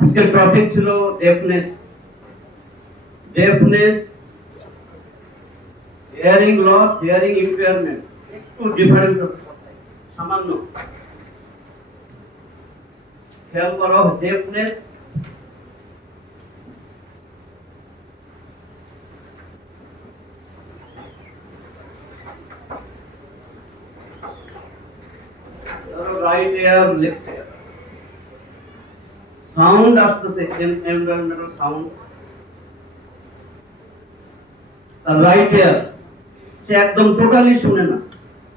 আজকের টপিক ছিল deafness. Deafness, hearing loss, hearing impairment, একটু ডিফারেন্স আছে সামান্য। খেয়াল করো, deafness right ear, left ear, sound আসতেছে, এনভায়রনমেন্টাল সাউন্ড। আর রাইট এয়ার সে একদম টোটালি শুনে না।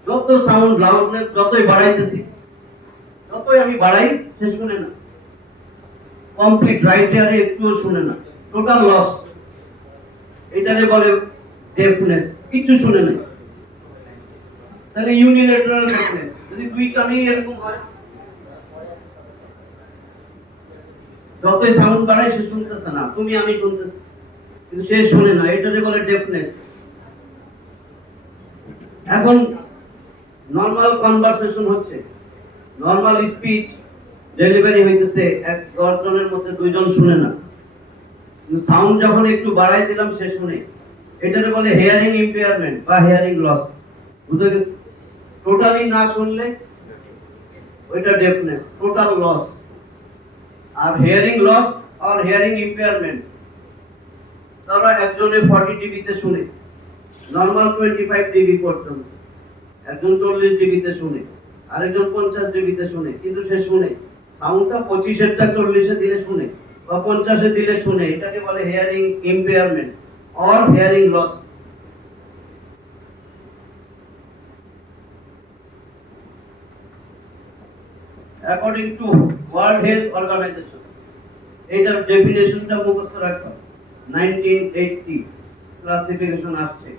যত সাউন্ড লাউডনেস যতই বাড়াইতেছি, যতই আমি বাড়াই, সে শুনে না। কমপ্লিট রাইট এয়ারে একটুও শুনে না, টোটাল লস। এটারে বলে ডেফনেস, কিছু শুনে না। তাহলে ইউনিলেটারাল ডেফনেস, যদি দুই কানেই এরকম হয়, যতই সাউন্ড বাড়াই সে শুনতেছে না, তুমি আমি শুনতেছি কিন্তু সে শুনে না, এটারে বলে ডেফনেস। এখন নরমাল কনভারসেশন হচ্ছে, নরমাল স্পিচ ডেলিভারি হইতেছে, 10 জনের মধ্যে 2 জন শুনে না, সাউন্ড যখন একটু বাড়াই দিলাম সে শুনে। এটারে বলে হিয়ারিং ইম্পেয়ারমেন্ট বা হিয়ারিং লস। বুঝে গেছে? টোটালি না শুনলে ওইটা ডেফনেস, টোটাল লস। আর হিয়ারিং লস আর হিয়ারিং ইম্পেয়ারমেন্ট, ধরো একজনে 40 ডিবিতে শুনে, নরমাল 25 ডিবি পর্যন্ত, একজন 40 ডিবিতে শুনে, আরেকজন 50 ডিবিতে শুনে, কিন্তু সে শুনে সাউন্ডটা 25 এরটা 40 এ দিলে শুনে বা 50 এ দিলে শুনে। এটাকে বলে hearing impairment or hearing loss. According to world health organisation, এটার ডেফিনেশনটা মুখস্থ রাখতে হবে। 1980 ক্লাসিফিকেশন আসছে,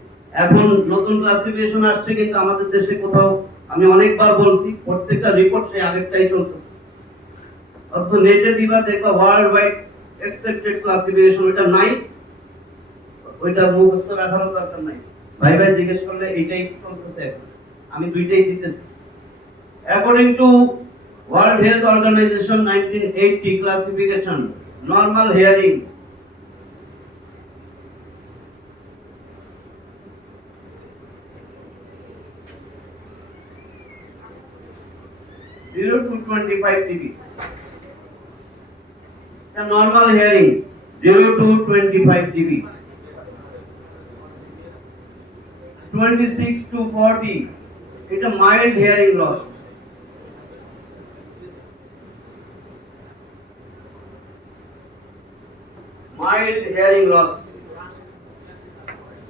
এখন নতুন ক্লাসিফিকেশন আসছে, কিন্তু আমাদের দেশে কোথাও, আমি অনেকবার বলছি, প্রত্যেকটা রিপোর্ট সেই আগেরটাই চলতেছে। অথচ নেটে দিবা, দেখবা ওয়ার্ল্ড ওয়াইড অ্যাকসেপ্টেড ক্লাসিফিকেশন, এটা নাই। ওইটা মুখস্থ রাখার দরকার নাই, ভাই ভাই জিজ্ঞেস করলে এইটাই চলতেছে। আমি দুইটাই দিতেছি। According to world health organisation 1980 classification, normal hearing zero to 25 dB. The normal hearing 0 to 25 dB. 26 to 40, it's a mild hearing loss. Mild hearing loss.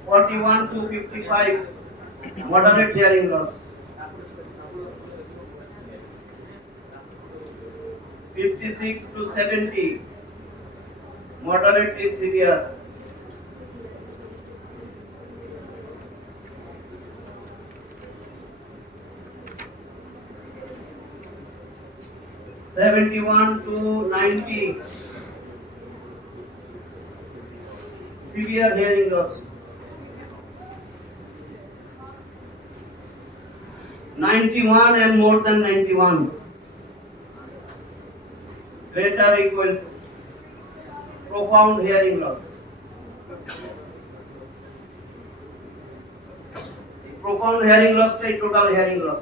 41 to 55, moderate hearing loss. 56 to 70, moderately severe. 71 to 90, severe hearing loss. 91 and more than 91, greater or equal to profound hearing loss. profound hearing loss tie total hearing loss.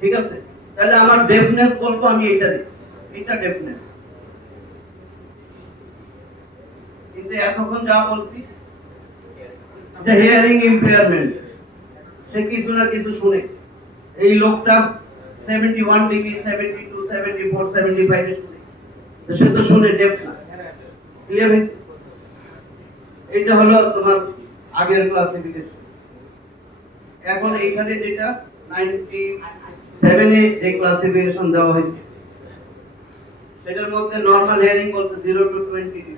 ঠিক আছে? তাহলে আমার ডেফনেস বলবো আমি এটা ডেফনেস। কিন্তু এতক্ষণ যা বলছি এটা হিয়ারিং ইম্পেয়ারমেন্ট, সে কিছু না কিছু শুনে। এই লোকটা 71 ডিবি, 72, 74, 75 এ শুনে, তো সে তো শুনে, ডেফ না। ক্লিয়ার হয়েছে? এটা হলো তোমার আগের ক্লাসিফিকেশন। এখন এইখানে যেটা 97 এ যে ক্লাসিফিকেশন দেওয়া হয়েছে, সেটার মধ্যে নরমাল হিয়ারিং বলতে 0 to 20 dB.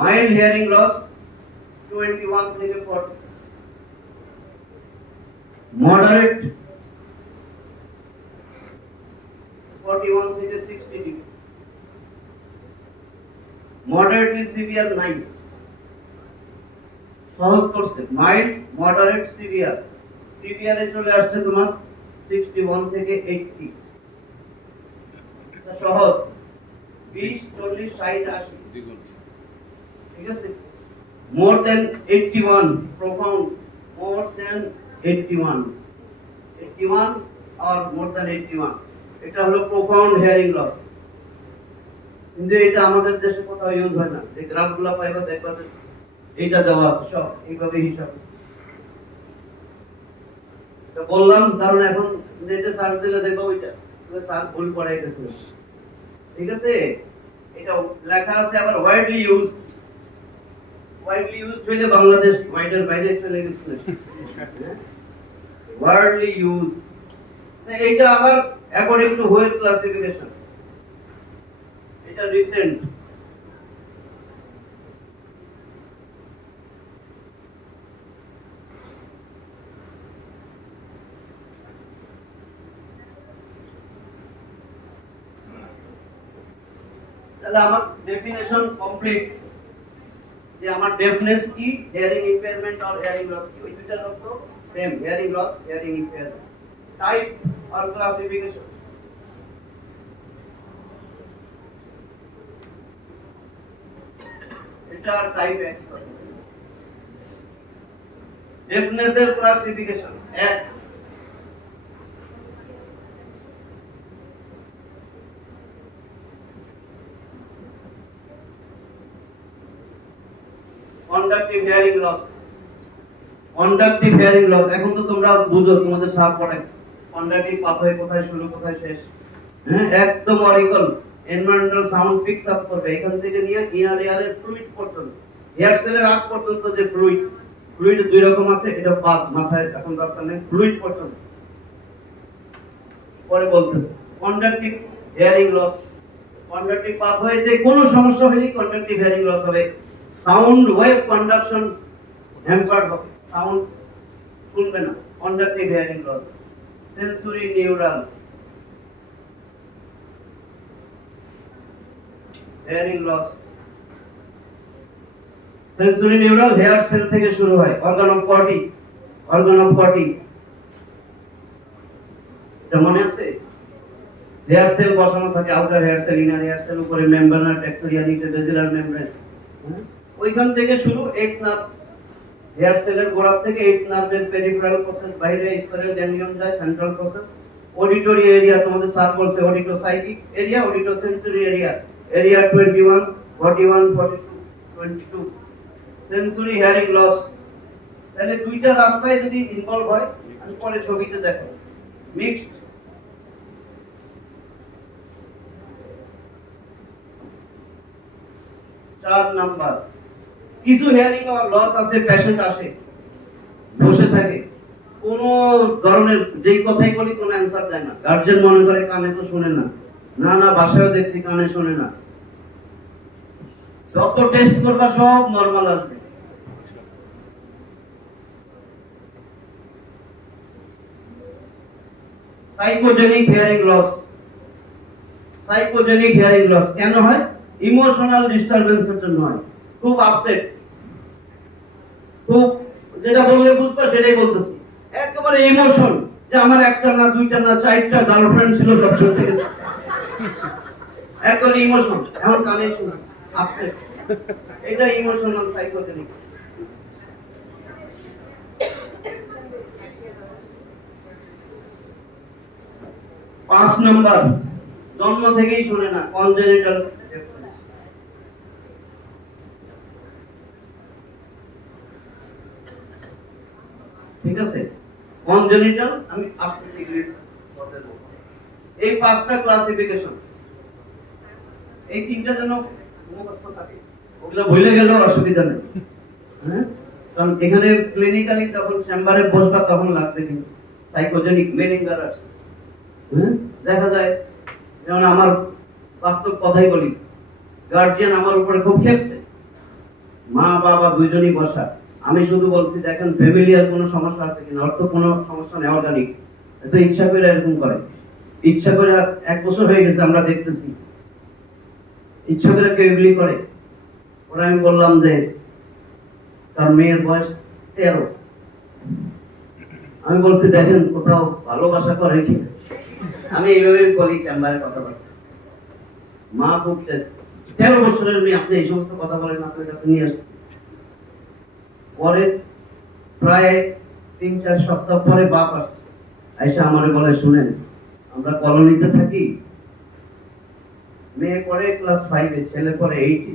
Mild hearing loss 21 থেকে 40, মডারেট 41 থেকে 60 ডিগ্রি, মডারেটলি সিভিয়ার 9। সহজ করছে, মাইল্ড, মডারেট, সিভিয়ার। সিভিয়ারে চলে আসছে তোমার 61 থেকে 80, এটা সহজ। 20 40 60 80 দ্বিগুণ, ঠিক আছে। মোর দেন 81, প্রোফাউন্ড, মোর দেন 81, 81 আর মোর দেন 81, এটা হলো প্রোফাউন্ড হিয়ারিং লস। কিন্তু এটা আমাদের দেশে কোথাও ইউজ হয় না। যে গ্রাফগুলো পাইবা দেখবা যে এইটা দেওয়া আছে, সব এইভাবে হিসাব। তো বললাম কারণ এখন নেটে সার্চ দিলে দেখো ওইটা স্যার ভুল পড়াই গেছে, ঠিক আছে। এটা লেখা আছে আবার ওয়াইডলি ইউজড, ওয়াইডলি ইউজড হইলে বাংলাদেশ ওয়াইডের বাইরে চলে গেছে, ওয়াইডলি ইউজড। এইটা আবার অ্যাকর্ডিং টু হোয়েল ক্লাসিফিকেশন, এটা রিসেন্ট। তাহলে আমার ডেফিনেশন কমপ্লিট যে আমার ডেফনেস কি, হিয়ারিং ইম্পেয়ারমেন্ট আর হিয়ারিং লস কি, ওই দুইটা শব্দ same, hearing loss, hearing impairment. Type আর ক্লাসিফিকেশন, এটা টাইপ এক। ডেফনেস এর ক্লাসিফিকেশন এক, conductive hearing loss, conductive hearing loss. এখন তো তোমরা বুঝো, তোমাদের স্যার পড়াইছে কন্ডাক্টিভ পাথওয়ে কোথায় শুরু কোথায় শেষ, হ্যাঁ একদম oracle environmental sound peaks up করবে এখান থেকে নিয়ে ইনার ইয়ারের ফ্লুইড পর্যন্ত, হেয়ার সেলের আগ পর্যন্ত যে ফ্লুইড, ফ্লুইড দুই রকম আছে, এটা বাদ মাথায় এখন দরকার নেই, ফ্লুইড পর্যন্ত পরে বলতেছে। কন্ডাক্টিভ হিয়ারিং লস, কন্ডাক্টিভ পাথওয়েতে কোনো সমস্যা হলে কন্ডাক্টিভ হিয়ারিং লস হবে। সাউন্ড ওয়েভ কন্ডাকশন হ্যাম্পার্ড হবে, সাউন্ড শুনবে না, conductive hearing loss. Sensory neural hearing loss, sensory neural hair cell থেকে শুরু হয়, organ of body, organ of body, এটা মনে আছে? হেয়ার সেল বসানো থাকে, outer hair cell, inner hair cell, উপরে মেমব্রেন, টেক্টোরিয়া, নিচে বেসিলার মেমব্রেন, ওইখান থেকে শুরু। 8 নার্ভ, হেয়ার সেলের গোড়া থেকে 8 নার্ভের পেরিফেরাল প্রসেস, বাইরে স্পাইরাল গ্যাংলিয়ন যায়, সেন্ট্রাল প্রসেস। অডিটরি এরিয়া তোমাদের স্যার বলছে, audito psychic area, audito sensory area, area 21 41 42 22। Sensory hearing loss, তাহলে দুইটা রাস্তায় যদি ইনভলভ হয়, আমি পরে ছবিতে দেখো, মিক্সড। 4 নাম্বার, কিছু হিয়ারিং লস আছে, পেশেন্ট আসে বসে থাকে, কোন ধরনের যেই কথাই বলি কোনো অ্যানসার দেয় না, গার্জিয়ান মনে করে কানে তো শুনে না, না না বাসায়ও দেখছি কানে শুনে না, যত টেস্ট করবা সব নরমাল আসবে। Psychogenic hearing loss, psychogenic hearing loss কেন হয়? ইমোশনাল ডিস্টারবেন্সের জন্য হয়, খুব আপসেট, খুব যেটা বললে বুঝবা সেটাই বলতেছি, একেবারে ইমোশন, যে আমার একটা না দুইটা না 4টা গার্লফ্রেন্ড ছিল, সব সত্যি গেছে, একেবারে ইমোশন, এখন কানে শুনে আপসেট, এটা ইমোশনাল সাইকোজেনিক। পাঁচ নাম্বার, জন্ম থেকেই শুনে না, কনজেনিটাল। ঠিক আছে, কনজেনিটাল, আমি আস্তে সিগারেট বলতে দেব। এই 5টা ক্লাসিফিকেশন, এই 3টা যেন মুখস্থ থাকে, ওগুলো ভুলে গেলেও অসুবিধা নেই, হ্যাঁ। কারণ এখানে ক্লিনিক্যালি যখন চেম্বারে বসবা তখন লাগবে, কিন্তু সাইকোজেনিক মেনিনজারাস, হ্যাঁ। দেখা যায় যেমন আমার বাস্তব কথাই বলি, গার্জিয়ান আমার উপরে খুব খেপছে, মা বাবা দুইজনই বসা, আমি শুধু বলছি দেখেন ফ্যামিলিয়ার কোনো সমস্যা আছে কিনা, অর্থ কোনো সমস্যা নেই, অর্গানিক, এত ইচ্ছা করে এরকম করে, ইচ্ছা করে 1 বছর হয়ে গেছে আমরা দেখতেছি, ইচ্ছা করে কেউ এগুলি করে। ওরা আমি বললাম যে তার মেয়ের বয়স 13, আমি বলছি দেখেন কোথাও ভালোবাসা করে কি। আমি এইভাবে বলি চেম্বারে কথাবার্তা। মা খুব চাইছে 13 বছরের মেয়ে, আপনি এই সমস্ত কথা বলেন, আপনার কাছে নিয়ে আসেন। পরে প্রায় 3-4 সপ্তাহ পরে বাপ আসছে, আইসা আমারে বলে শুনেন আমরা কলোনিতে থাকি, মেয়ে পড়ে ক্লাস 5 এ, ছেলে পড়ে 8 এ।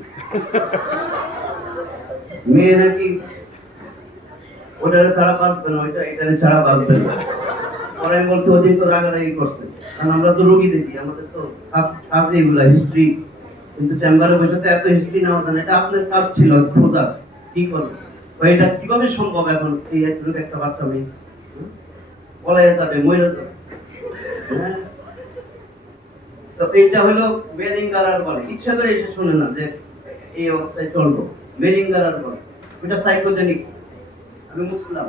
মেয়ে নাকি ওটারে ছাড়া বাঁচবে না, ওইটা এটারে ছাড়া বাঁচবে না। পরে আমি বলছি ওদিন তো রাগারাগি করছে, কারণ আমরা তো রোগী দেখি, আমাদের তো কাজ এগুলা হিস্ট্রি, কিন্তু চেম্বারে বসে তো এত হিস্ট্রি নেওয়া যায় না। এটা আপনার কাজ ছিল খোঁজা, কি করবে এটা কিভাবে সম্ভব এখন এই একটুক একটা বাচ্চা মেয়ে বলে যাবে মরে যাবে। হ্যাঁ, তো এইটা হলো মেলিঙ্গারার বলে, ইচ্ছা করে এসে শুনে না যে এই অবস্থায় চলবো, মেলিঙ্গারার বলে, এটা সাইকোজেনিক। আমি মুসলাম।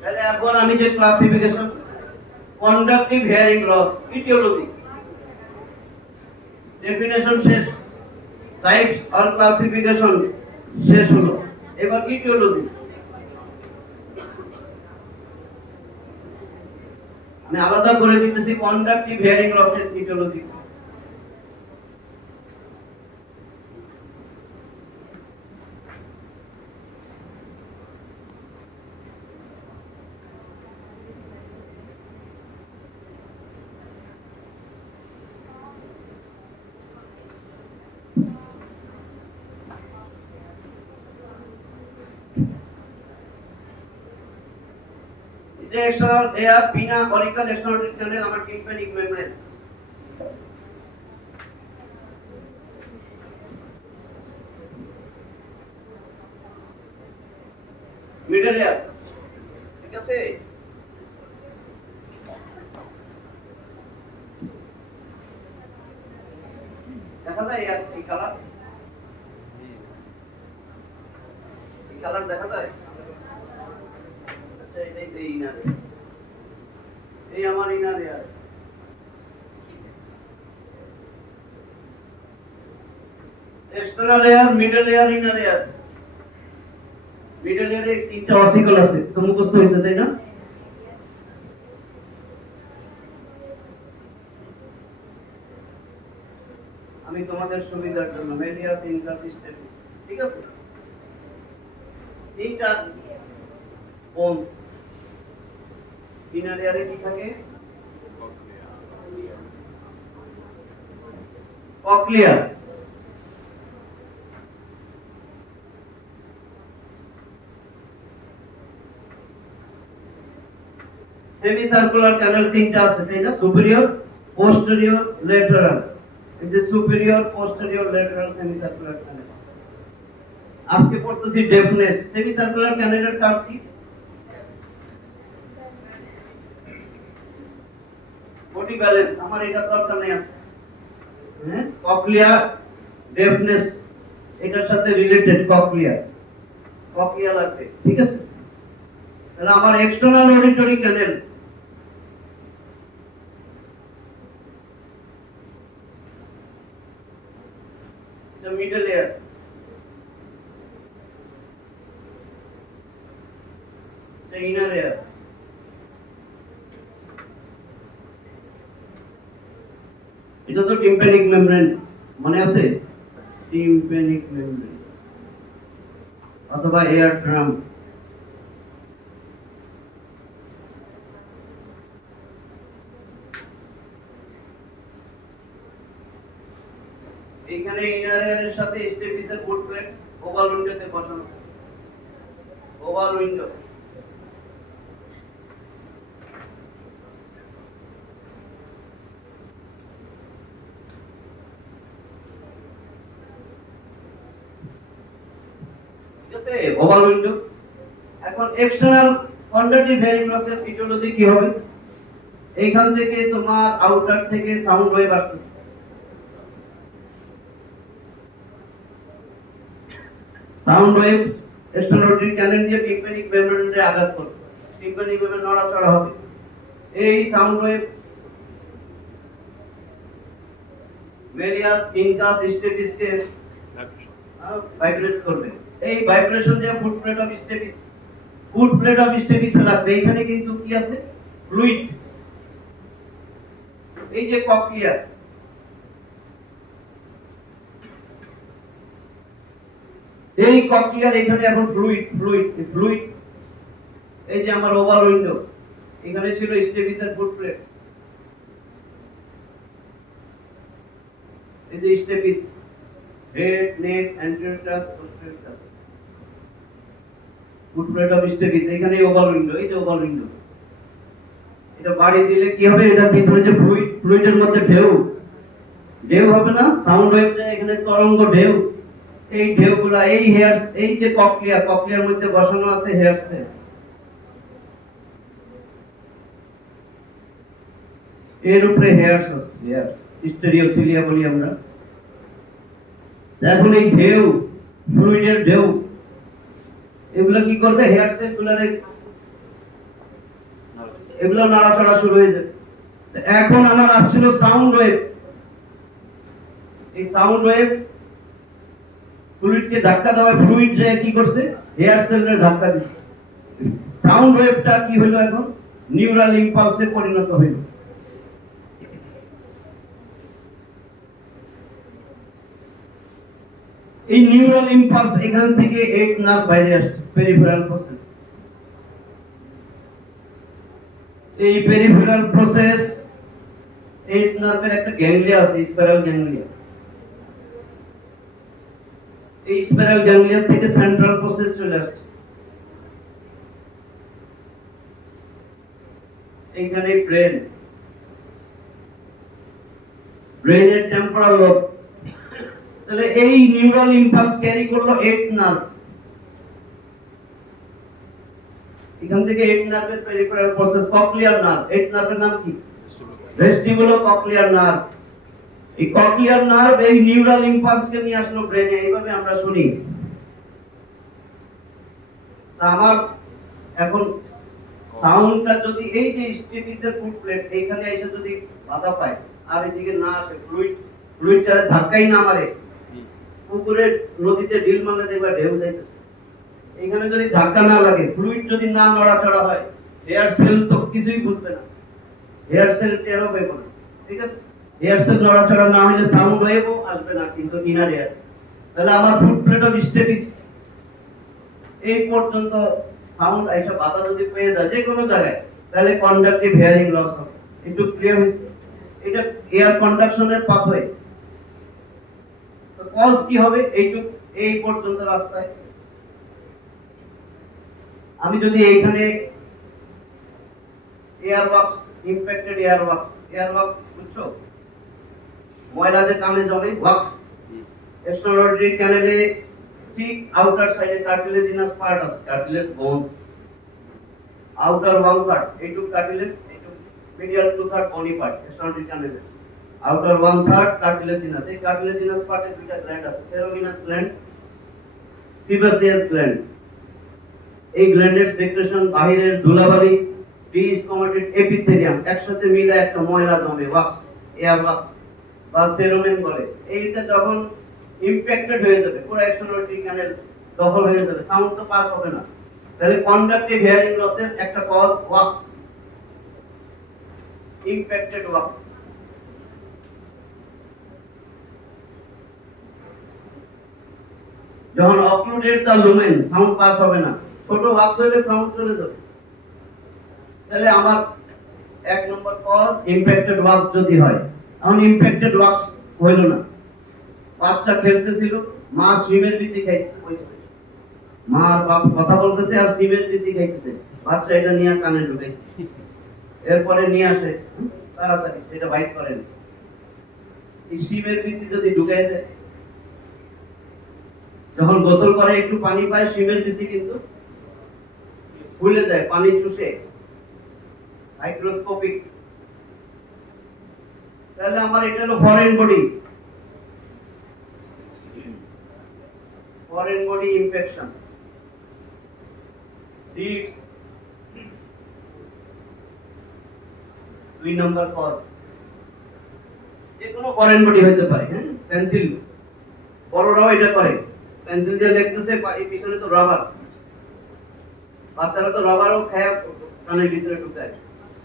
তাহলে এখন আমি যে classification conductive hearing loss, aetiology definition শেষ, টাইপস অর ক্লাসিফিকেশন শেষ হলো, এবার ইটিওলজি। আমি আলাদা করে দিতেছি কন্ডাক্টিভ হিয়ারিং লসের aetiology. The external air, pinna, auricle, external canal, আমার tympanic membrane. Middle air, ঠিক আছে? দেখা যায় এই কালার, এই কালার দেখা যায়। আচ্ছা, এটাই এই ইনার, এই আমার inner ear. External ear, middle ear, inner ear. Middle এয়ারে তিনটা অসিকল আছে, তো মুখস্থ হয়েছে তাই না? আমি তোমাদের সুবিধার জন্য মেলিয়াস, ইনকাসিস্টেন্স, ঠিক আছে? তিনটা বোনস। ইনার এয়ারে কি থাকে? ককলিয়া। সেমি সার্কুলার ক্যানাল তিনটা আছে তাই না? Superior, posterior, lateral. এই যে superior, posterior, lateral semi circular canal. আজকে পড়তেছি ডেফনেস। সেমি সার্কুলার ক্যানালের কাজ কি? বডি ব্যালেন্স, আমার এটা দরকার নেই আছে। হ্যাঁ, ককলিয়া ডেফনেস এটার সাথে রিলেটেড, ককলিয়া ককলিয়া লাগবে, ঠিক আছে? তাহলে আমার এক্সটার্নাল অডিটরি ক্যানেল, এটা মিডল এয়ার, এটা ইনার এয়ার। এটা তো টিম্প্যানিক মেমব্রেন, মনে আছে? টিম্প্যানিক মেমব্রেন অথবা এয়ার ড্রাম। এখানে ইনার এয়ারের সাথে স্টেপিসের বোর্ড প্লেট ওভাল উইন্ডোতে বসানো, ওভাল উইন্ডো। ঠিক আছে, ওভাল উইন্ডো। এখন এক্সটার্নাল কন্ডাক্টিভ হিয়ারিং লসের ইটিওলজি কি হবে? এইখান থেকে তোমার আউটার থেকে সাউন্ড ওয়েভ আসতেছে, সাউন্ড ওয়েভ এক্সটার্নাল অডিটরি ক্যানেল দিয়ে টিম্প্যানিক মেমব্রেনে আঘাত করবে, টিম্প্যানিক মেমব্রেন নড়াচড়া হবে। এই সাউন্ড ওয়েভ মেলিয়াস ইনকাস স্টেপিসকে ভাইব্রেট করবে। এই ভাইব্রেশন যে foot plate of stapes, foot plate of stapes লাগবে। এখানে কিন্তু কি আছে? ফ্লুইড। এই যে কক্লিয়া, এই কক্লিয়ার এখানে এখন ফ্লুইড ফ্লুইড ফ্লুইড। এই যে আমার ওভাল উইন্ডো, এখানে ছিল স্টেপিসের ফুট প্লেট। এই যে স্টেপিস, হেড নেক অ্যান্টেরিয়র টাস পোস্টেরিয়র টাস, ফুট প্লেট অফ স্টেপিস। এখানে ওভাল উইন্ডো, এই যে ওভাল উইন্ডো। এটা বাড়ি দিলে কি হবে? এটা ভিতরে যে ফ্লুইড, ফ্লুইডের মধ্যে ঢেউ, ঢেউ হবে না? সাউন্ড ওয়েভ যায় এখানে, তরঙ্গ ঢেউ। এই ঢেউগুলা এই হেয়ার, এই যে কক্লিয়া, কক্লিয়ার মধ্যে বসানো আছে হেয়ার সেল। এর উপরে হেয়ার আছে, হেয়ার স্টেরিওসিলিয়া বলি আমরা। এখন এই ঢেউ, ফ্লুইডের ঢেউ, এগুলো কি করবে? হেয়ার সেল গুলারে এগুলো নাড়াচাড়া শুরু হয়ে যাবে। এখন আমার আসছিল সাউন্ড ওয়েভ। এই সাউন্ড ওয়েভ ফ্লুইডকে ধাক্কা দেওয়া, ফ্লুইড যে কি করছে? হেয়ার সেলের ধাক্কা দিচ্ছে। সাউন্ড ওয়েভটা কি হলো? এখন নিউরাল ইম্পালসে পরিণত হইল। এই নিউরাল ইম্পালস এখান থেকে এক নার্ভ বাইরে আসছে, পেরিফেরাল প্রসেস। এই পেরিফেরাল প্রসেস, এই নার্ভের একটা গ্যাংলিয়া আছে, স্পাইরাল গ্যাংলিয়া। এই স্পাইরাল গ্যাংলিয়া থেকে সেন্ট্রাল প্রসেস চলে আসছে। এইখানে ব্রেন, ব্রেনের টেম্পোরাল লোব। তাহলে এই নিউরাল ইম্পালস ক্যারি করলো এইট নার্ভ। এখান থেকে এইট নার্ভের peripheral process, cochlear nerve. Eight নার্ভের নাম কি? ভেস্টিবুলো কক্লিয়ার নার্ভ। এই কক্লিয়ার নার্ভ এই নিউরাল ইম্পালসকে নিয়ে আসলো ব্রেনে। এইভাবে আমরা শুনি। আমার এখন সাউন্ডটা যদি এই যে স্টেপিসের ফুট প্লেট এইখানে এসে যদি বাধা পায় আর এদিকে না আসে, ফ্লুইডটা ধাক্কাই না মারে, পুকুরের নদীতে ডিল মারলে দেখবা ঢেউ যাইতেছে। এখানে যদি ধাক্কা না লাগে, ফ্লুইড যদি না নড়াচড়া হয়, হেয়ার সেল তো কিছুই বুঝবে না, হেয়ার সেল টেরও পাবে না। ঠিক আছে? হেয়ার সেল নড়াচড়া না হলে সাউন্ড ওয়েভও আসবে না, কিন্তু ইনার এয়ার। তাহলে আমার ফুট প্লেট অফ স্টেপিস এই পর্যন্ত সাউন্ড আইসা বাধা যদি পেয়ে যায় যে কোনো জায়গায়, তাহলে কন্ডাকটিভ হিয়ারিং লস হবে। একটু ক্লিয়ার হয়েছে? এটা এয়ার কন্ডাকশনের পাথওয়ে। তো কজ কি হবে? এইটুক এই পর্যন্ত রাস্তায় আমি যদি এইখানে air wax, impacted air wax বুঝছো? ময়লা যে কানে জমে, ওয়াক্স এক্সট্রাঅর্ডিনারি ক্যানেলে ঠিক আউটার সাইডে কার্টিলেজিনাস পার্ট আছে, কার্টিলেজ বোনস। আউটার 1/3 এইটুক কার্টিলেজ, এইটুক মিডিয়াল 2/3 বনি পার্ট এক্সট্রাঅর্ডিনারি ক্যানেলে। Outer 1/3 cartilaginous. এই কার্টিলেজিনাস পার্টে দুইটা গ্ল্যান্ড আছে, সেরোভিনাস গ্ল্যান্ড, সিবাসিয়াস গ্ল্যান্ড। এই গ্ল্যান্ডের সেক্রেশন বাহিরের ধুলাবালি, ডিসকমেটেড এপিথেলিয়াম একসাথে মিলে একটা ময়লা জমে, ওয়াক্স, এয়ার ওয়াক্স বা সেরোমেন বলে। এইটা যখন ইমপ্যাক্টেড হয়ে যাবে, পুরো এক্সট্রাঅর্ডিনারি ক্যানেল দখল হয়ে যাবে, সাউন্ড তো পাস হবে না। তাহলে কন্ডাকটিভ হিয়ারিং লসের একটা কজ ওয়াক্স, ইমপ্যাক্টেড ওয়াক্স। যখন occluded the lumen, sound pass হবে না, ছোট ওয়াক্স হলে সাউন্ড চলে যাবে। তাহলে আমার এক নম্বর কজ ইমপ্যাক্টেড ওয়াক্স যদি হয়। এখন ইমপ্যাক্টেড ওয়াক্স হইল না, বাচ্চা খেলতেছিল, মা সিমের বিচি খাইছে, মার বাপ কথা বলতেছে আর সিমের বিচি খাইতেছে, বাচ্চা এটা নিয়ে কানে ঢুকাইছে। এরপরে নিয়ে আসে তাড়াতাড়ি, এটা বাইট করেন। এই সিমের বিচি যদি ঢুকাই দেয়, যখন গোসল করে একটু পানি পায়, সিমের বিচি কিন্তু ফুলে যায়, পানি চুষে, মাইক্রোস্কোপিক। তাহলে আমার এটা হলো foreign body, foreign body infection, seeds. 2 number cause যে কোনো ফরেন বডি হতে পারে, হ্যাঁ, পেন্সিল, বড়রাও এটা করে, পেন্সিল দিয়ে লিখতেছে, এই পিছনে তো রাবার, বাচ্চারা তো রাবারও খায় কানের ভিতরে ঢুকায়,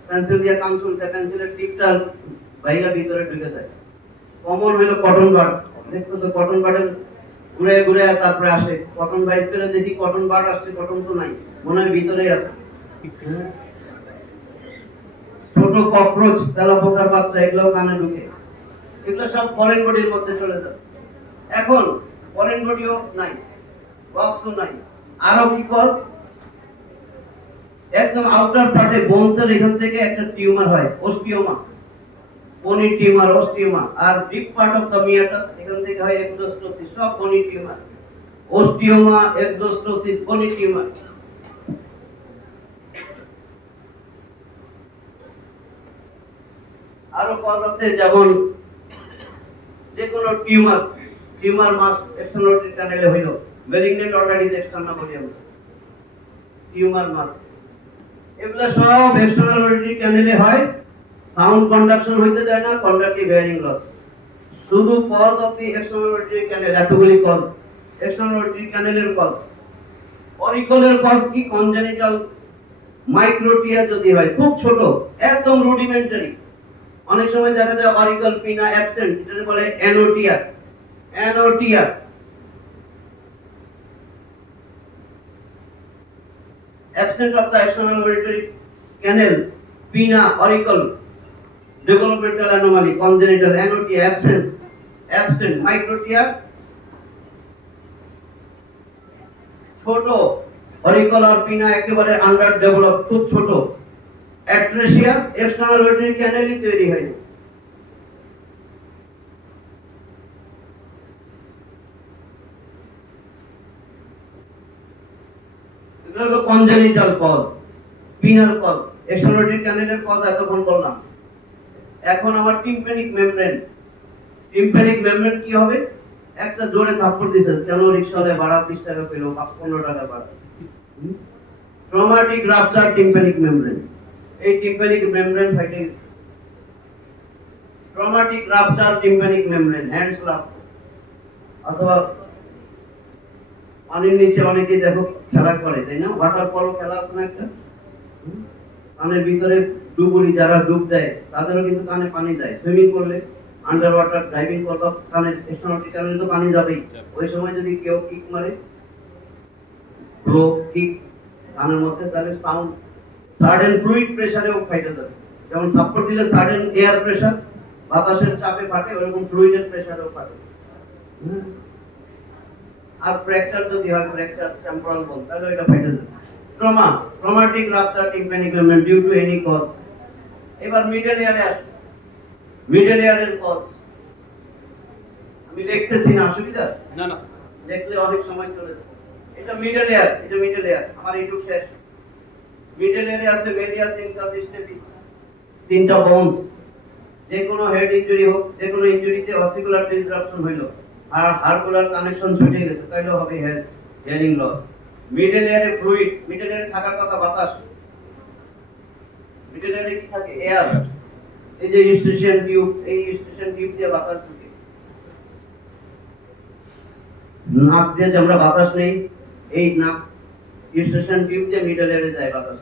পেন্সিল দিয়ে কান চুলতে, পেন্সিলের টিপটা বাইরে ভিতরে ঢুকে যায়। কমন হলো কটন বাড, দেখছো তো কটন বাডের ঘুরে ঘুরে তারপরে আসে, কটন বাইট করে দেখি কটন বাড আসছে, কটন তো নাই, মনে হয় ভিতরেই আছে। ছোট ককরোচ, তেলাপোকার বাচ্চা, এগুলো কানে ঢুকে, এগুলো সব ফরেন বডির মধ্যে চলে যায়। এখন ফরেন বডিও নাই, বক্সও নাই, আরো কি কজ, একদম আউটার পার্টে বোনসের এখান থেকে একটা টিউমার হয়, অস্টিওমা, বনি টিউমার, অস্টিওমা, আর deep part of the meatus এখান থেকে হয় এক্সোস্টোসিস, সব বনি টিউমার, অস্টিওমা, এক্সোস্টোসিস, বনি টিউমার। আরো কজ আছে, যেমন যে কোনো টিউমার, টিউমার মাস এক্সটার্নাল কানেলে হইল, মেলিগন্যান্ট অর্ডারিজ এক্সটার্নাল বডি, টিউমার মাস, এগুলা সব এক্সটার্নাল অডিটরি ক্যানেলে হয়। সাউন্ড কন্ডাকশন হইতে দেয় না, কন্ডাক্টিভ হিয়ারিং লস। শুধু cause of the external auditory canal, এতগুলি কজ, এক্সটার্নাল অডিটরি ক্যানেলের কজ। অরিকলের কজ কি, কনজেনিটাল মাইক্রোটিয়া যদি হয়, খুব ছোট, একদম রুডিমেন্টারি, অনেক সময় দেখা যায় অরিকল পিনা অ্যাবসেন্ট, এটাকে বলে অ্যানোটিয়া, অ্যানোটিয়া। Absent of the external auditory canal, pinna, auricle, developmental anomaly, congenital, anotia, absence, absent, microtia, ছোট, auricle or pinna একেবারে underdeveloped, খুব ছোট, atresia, external auditory canal তৈরি হয়নি। Congenital cause, পিনার cause, external ক্যানেলের cause এতক্ষণ বললাম। এখন আমার টিম্প্যানিক মেমব্রেন, টিম্প্যানিক মেমব্রেন কি হবে, একটা জোরে থাপ্পড় দিছে, কেন রিকশাওয়ালা ভাড়া 20 টাকা পেলো, 15 টাকা ভাড়া, ট্রমাটিক রাপচার টিম্প্যানিক মেমব্রেন, এই টিম্প্যানিক মেমব্রেন ফাইটে গেছে, traumatic rupture tympanic membrane, hand slap, অথবা পানির নিচে অনেকেই দেখো খেলা করে, তাই না, ওয়াটার পলো খেলা আছে না একটা, কানের ভিতরে ডুবুরি যারা ডুব দেয় তাদেরও কিন্তু কানে পানি যায়, সুইমিং করলে, আন্ডার ওয়াটার ডাইভিং করলে কানের এক্সটার্নাল কানে তো পানি যাবেই, ওই সময় যদি কেউ কিক মারে, ব্লো কিক কানের মধ্যে, তাহলে সাউন্ড সাডেন ফ্লুইড প্রেসারেও ফাইটে যাবে, যেমন থাপ্পড় দিলে সাডেন এয়ার প্রেসার, বাতাসের চাপে ফাটে, ওরকম ফ্লুইডের প্রেসারেও ফাটে। আর ফ্র্যাকচার যদি হয়, ফ্র্যাকচার টেম্পোরাল বোন, তাহলে এটা ফাইটে যাবে। Trauma, traumatic rupture tympanic membrane due to any cause. এবার মিডল ইয়ারে আসে, মিডল ইয়ারের কজ আমি লিখতেছি না, অসুবিধা না না দেখলে অনেক সময় চলে যায়। এটা মিডল ইয়ার, এটা মিডল ইয়ার, আমার এইটুক শেষ। মিডল ইয়ারে আছে মেডিয়াস ইনকাস স্টেপিস, তিনটা বোনস, যে কোনো হেড ইনজুরি হোক, যে কোনো ইনজুরিতে অসিকুলার ডিসরাপশন হইলো আর হার্কুলার কানেকশন ছুটে গেছে, তাইলেও হবে হিয়ারিং লস। মিডল ইয়ারে ফ্লুইড, মিডল ইয়ারে থাকার কথা বাতাস, মিডল ইয়ারে কি থাকে, এয়ার, এই যে ইউস্টেশন টিউব, এই ইউস্টেশন টিউব দিয়ে বাতাস ঢুকে, নাক দিয়ে যে আমরা বাতাস নেই, এই নাক ইউস্টেশন টিউব দিয়ে মিডল ইয়ারে যায় বাতাস।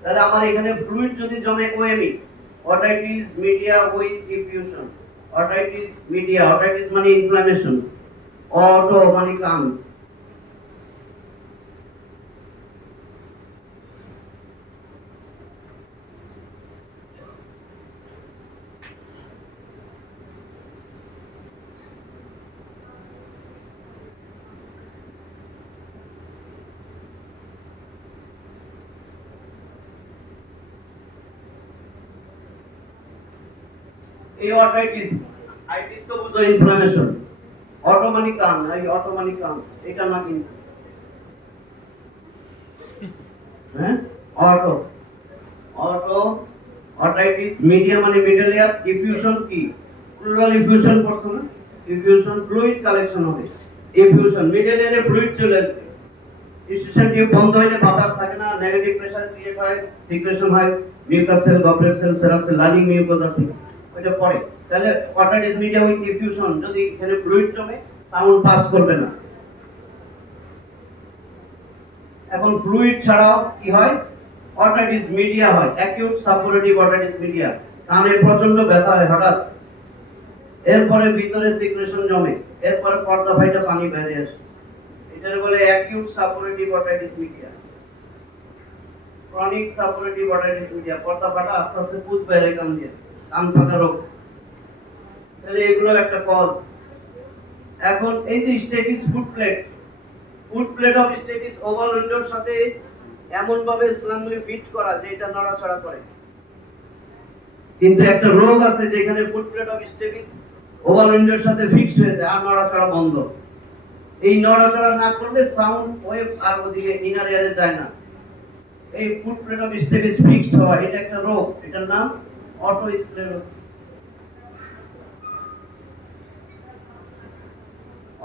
তাহলে আমার এখানে ফ্লুইড যদি জমে, ওএমই, otitis media with effusion, otitis media, otitis মানে ইনফ্লামেশন, অটো মানে কান, এই অটাইটিস, আইটিস তো বুঝো ইনফ্লামেশন, অটো মানে কান, এই অটো মানে কান, এটা না কিন্তু, হ্যাঁ, অটো, অটো, অটাইটিস, মিডিয়া মানে মিডল ইয়ার, ইফিউশন কি, প্লুরাল ইফিউশন করছো না, ইফিউশন ফ্লুইড কালেকশন হবে, ইফিউশন মিডল ইয়ারে ফ্লুইড চলে আসবে, ইনস্টিটিউশন টিউব বন্ধ হইলে বাতাস থাকে না, নেগেটিভ প্রেসার ক্রিয়েট হয়, সিক্রেশন হয়, mucus cell, goblet cell, serous cell, lining mucosa থেকে, ওইটা পরে। তাহলে otitis media with effusion, যদি এখানে ফ্লুইড জমে সাউন্ড পাস করবে না। এখন ফ্লুইড ছাড়াও কি হয়, ওয়াটার ইজ মিডিয়া হয়, acute suppurative water is media, কানে প্রচন্ড ব্যথা হয় হঠাৎ, এরপরে ভিতরে সিক্রেশন জমে, এরপরে পর্দা ফাইটা পানি বেরিয়ে আসে, এটার বলে acute suppurative water is media. Chronic suppurative water is media, পর্দা ফাটা আস্তে আস্তে পুজ বের কান দিয়ে, কান ফাটা রোগ, তাহলে এগুলো একটা কজ। এখন এই যে স্টেটিস ফুট প্লেট অফ স্টেটিস ওভাল উইন্ডোর সাথে এমন ভাবে স্ল্যামলি ফিট করা যে এটা নড়াচড়া করে, কিন্তু একটা রোগ আছে যেখানে ফুট প্লেট অফ স্টেটিস ওভাল উইন্ডোর সাথে ফিক্সড হয়ে যায় আর নড়াচড়া বন্ধ। এই নড়াচড়া না করলে সাউন্ড ওয়েভ আর ওদিকে ইনার এয়ারে যায় না। এই ফুট প্লেট অফ স্টেটিস ফিক্সড হওয়া এটা একটা রোগ, এটার নাম অটোস্ক্লেরোসিস।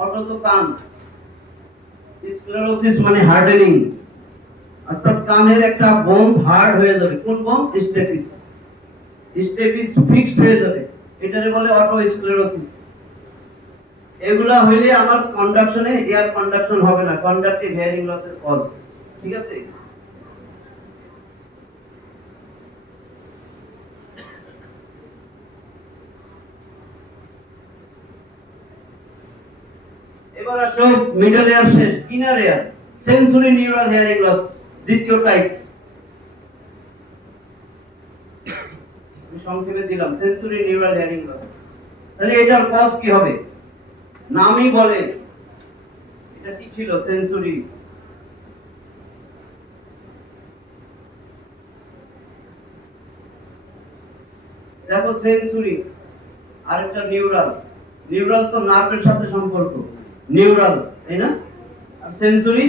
অটো তো কান, স্ক্লেরোসিস মানে হার্ডেনিং, অর্থাৎ কানের একটা বোনস হার্ড হয়ে যাবে। কোন বোনস? স্টেপিস। স্টেপিস ফিক্সড হয়ে যাবে, এটারে বলে অটোস্ক্লেরোসিস। এগুলা হইলে আমার কন্ডাকশনে এয়ার কন্ডাকশন হবে না, কন্ডাকটিভ হিয়ারিং লসের কজ। ঠিক আছে? এবার আসো মিডল এয়ার শেষ, inner ear, sensory neural hearing loss, দ্বিতীয় টাইপ। আমি সংক্ষেপে দিলাম সেন্সরি নিউরাল হিয়ারিং লস। তাহলে এটার কজ কি হবে? নামই বলে এটা কি ছিল, সেন্সরি। দেখো সেন্সরি আরেকটা নিউরাল, নিউরাল তো নার্ভের সাথে সম্পর্ক, নিউরাল, তাই না? আর সেন্সরি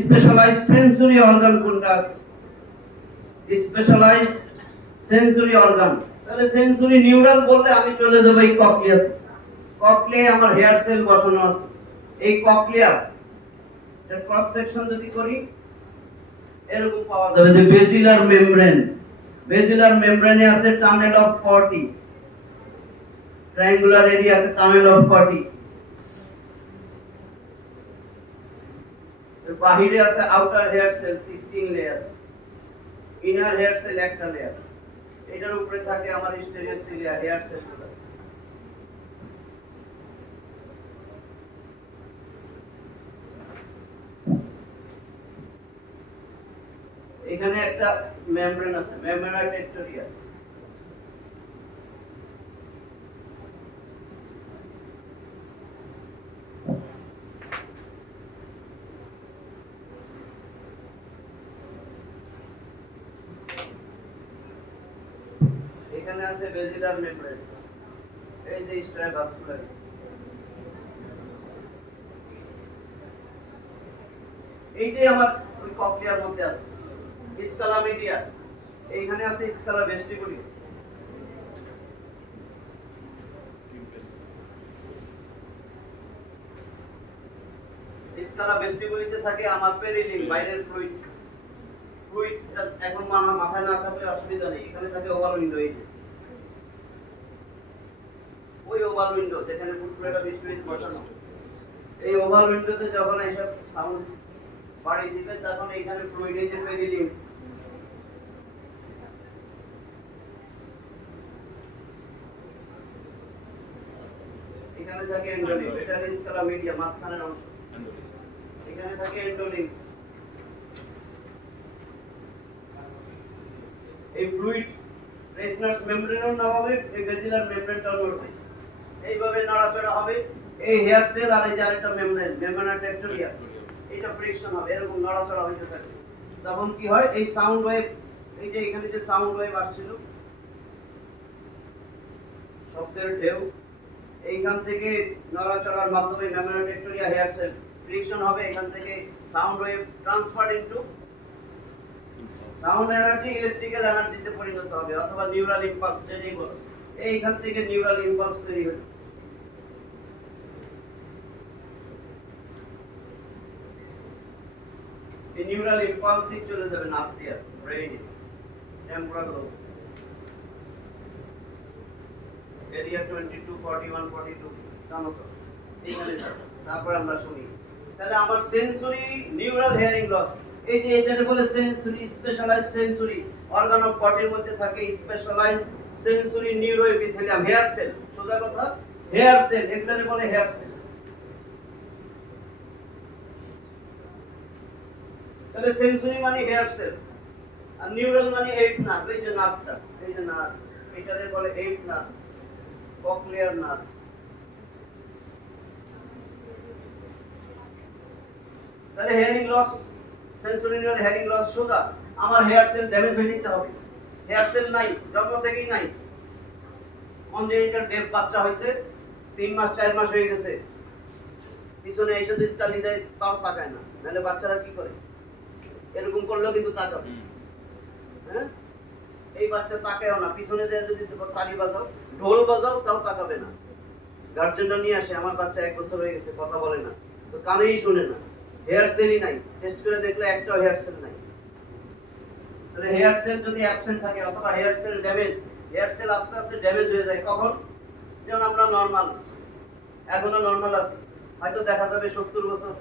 স্পেশালাইজ সেন্সরি অর্গান কোনটা আছে? Specialize sensory organ. তাহলে সেন্সরি নিউরাল বললে আমি চলে যাব এই ককলিয়াতে। ককলিয়ায় আমার হেয়ার সেল বসানো আছে, এই ককলিয়া এর ক্রস সেকশন যদি করি এরকম পাওয়া যাবে যে বেজিলার মেমব্রেন, বেজিলার মেমব্রেনে আছে টানেল অফ কর্টি, ট্রায়াঙ্গুলার এরিয়াতে টানেল অফ কর্টি, এর বাহিরে আছে আউটার হেয়ার সেল, তিন লেয়ার, ইনার হেয়ার সেল একটা লেয়ার, এটার উপরে থাকে আমার স্টেরিওসিলিয়া হেয়ার সেলগুলো। এখানে একটা মেমব্রেন আছে, মেমব্রেনা টেক্টোরিয়া। এখানে আছে বেজিলার মেমব্রেন, এই যে স্ট্রাভাস্কুলারিস। এইটাই আমার ওই ককলিয়ার মধ্যে আছে। স্কালা মিডিয়া, এইখানে আছে স্কালা ভেস্টিবুলি, স্কালা ভেস্টিবুলিতে থাকে আমার পেরিলিম, বাইরের ফ্লুইড। ফ্লুইডটা এখন আমার মাথায় না থাকলে অসুবিধা নেই, এখানে থাকে ওভাল উইন্ডো, এই যে ওই ওভাল উইন্ডো যেখানে ফুট প্লেট অফ স্টেটিস বসানো, এই ওভাল উইন্ডোতে যখন এইসব সাউন্ড বাড়ি দিবে তখন এইখানে ফ্লুইড, এই যে পেরিলিম, এখানে থাকে এন্ডোলিম, এটা স্কালা মিডিয়া মাঝখানের অংশ, এখানে থাকে এন্ডোলিম। এই ফ্লুইড রেসনার্স মেমব্রেনও নাম হবে, এই বেজিলার মেমব্রেনটাও নড়বে, এইভাবে নড়াচড়া হবে। এই হেয়ার সেল আর এই যে আরেকটা মেমব্রেন, মেমব্রেনা টেক্টোরিয়া, এটা ফ্রিকশন হবে, এরকম নড়াচড়া হইতে থাকে। তখন কি হয়, এই সাউন্ড ওয়েভ, এই যে এখানে যে সাউন্ড ওয়েভ আসছিল, শব্দের ঢেউ, এইখান থেকে নড়াচড়ার মাধ্যমে membrana tectoria hair cell friction হবে, এখান থেকে sound wave transfer into sound energy electrical এনার্জিতে পরিণত হবে, অথবা নিউরাল ইম্পালস, যেটাই বলো, এইখান থেকে নিউরাল ইম্পালস তৈরি হবে। এই নিউরাল ইম্পালসই চলে যাবে নার্ভ দিয়ে ব্রেইনে, টেম্পোরাল লোব। এরিয়া 22 41 42 জানো তো এইখানে যাবে তারপর আমরা শুনি তাহলে আমার সেন্সরি নিউরাল হিয়ারিং লস এই যে এটাকে বলে sensory specialized sensory organ of বডির মধ্যে থাকে specialized sensory neuroepithelium hair cell সোজা কথা হেয়ার সেল এটাকে বলে হেয়ার সেল তাহলে সেন্সরি মানে হেয়ার সেল আর নিউরাল মানে এইট নার্ভ এই যে নার্ভটা এই যে নার্ভ এটাকে বলে এইট নার্ভ কক্লিয়ার নার্ভ তাহলে hearing loss sensory neural hearing loss সোজা আমার হেয়ার সেল ড্যামেজ হয়ে যেতে হবে হেয়ার সেল নাই জন্ম থেকেই নাই কনজেনিটাল ডেফ বাচ্চা হয়েছে 3 মাস 4 মাস হয়ে গেছে পিছনে এসে যদি তালি দেয় তাও তাকায় না নাহলে বাচ্চারা কি করে এরকম করলেও কিন্তু তাকাবে হ্যাঁ এই বাচ্চা তাকায়ও না পিছনে যায় যদি তালি বাজাও ঢোল বাজাও তাও তাকাবে না গার্জেনরা নিয়ে আসে আমার বাচ্চা 1 বছর হয়ে গেছে কথা বলে না তো কানেই শুনে না হেয়ার সেলই নাই টেস্ট করে দেখলে একটাও হেয়ার সেল নাই তাহলে হেয়ার সেল যদি অ্যাবসেন্ট থাকে অথবা hair cell damage hair cell আস্তে আস্তে ড্যামেজ হয়ে যায় কখন যেমন আমরা নরমাল এখনো নরমাল আছি হয়তো দেখা যাবে 70 বছর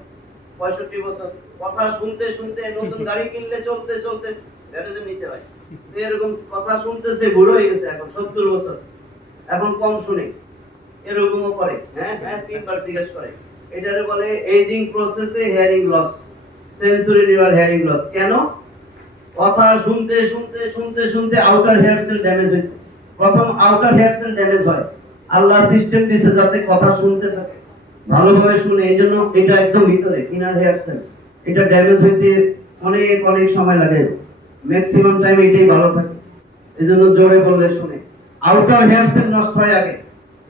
65 বছর কথা শুনতে শুনতে নতুন গাড়ি কিনলে চলতে চলতে ব্যাটারি নিতে হয় এরকম কথা শুনতেছে বুড়ো হয়ে গেছে এখন 70 বছর এখন কম শুনে এরকমও করে হ্যাঁ হ্যাঁ তিনবার জিজ্ঞেস করে এটারে বলে এজিং প্রসেসে hearing loss sensory neural hearing loss কেন কথা শুনতে শুনতে শুনতে শুনতে আউটার হেয়ার সেল ড্যামেজ হয়েছে প্রথম আউটার হেয়ার সেল ড্যামেজ হয় আল্লাহ সিস্টেম দিয়েছে যাতে কথা শুনতে থাকে ভালোভাবে শুনে এইজন্য এটা একদম ভিতরে ইনার হেয়ার সেল এটা ড্যামেজ হইতে অনেক অনেক সময় লাগে ম্যাক্সিমাম টাইম এটাই ভালো থাকে এইজন্য জোরে বললে শুনে আউটার হেয়ার সেল নষ্ট হয় আগে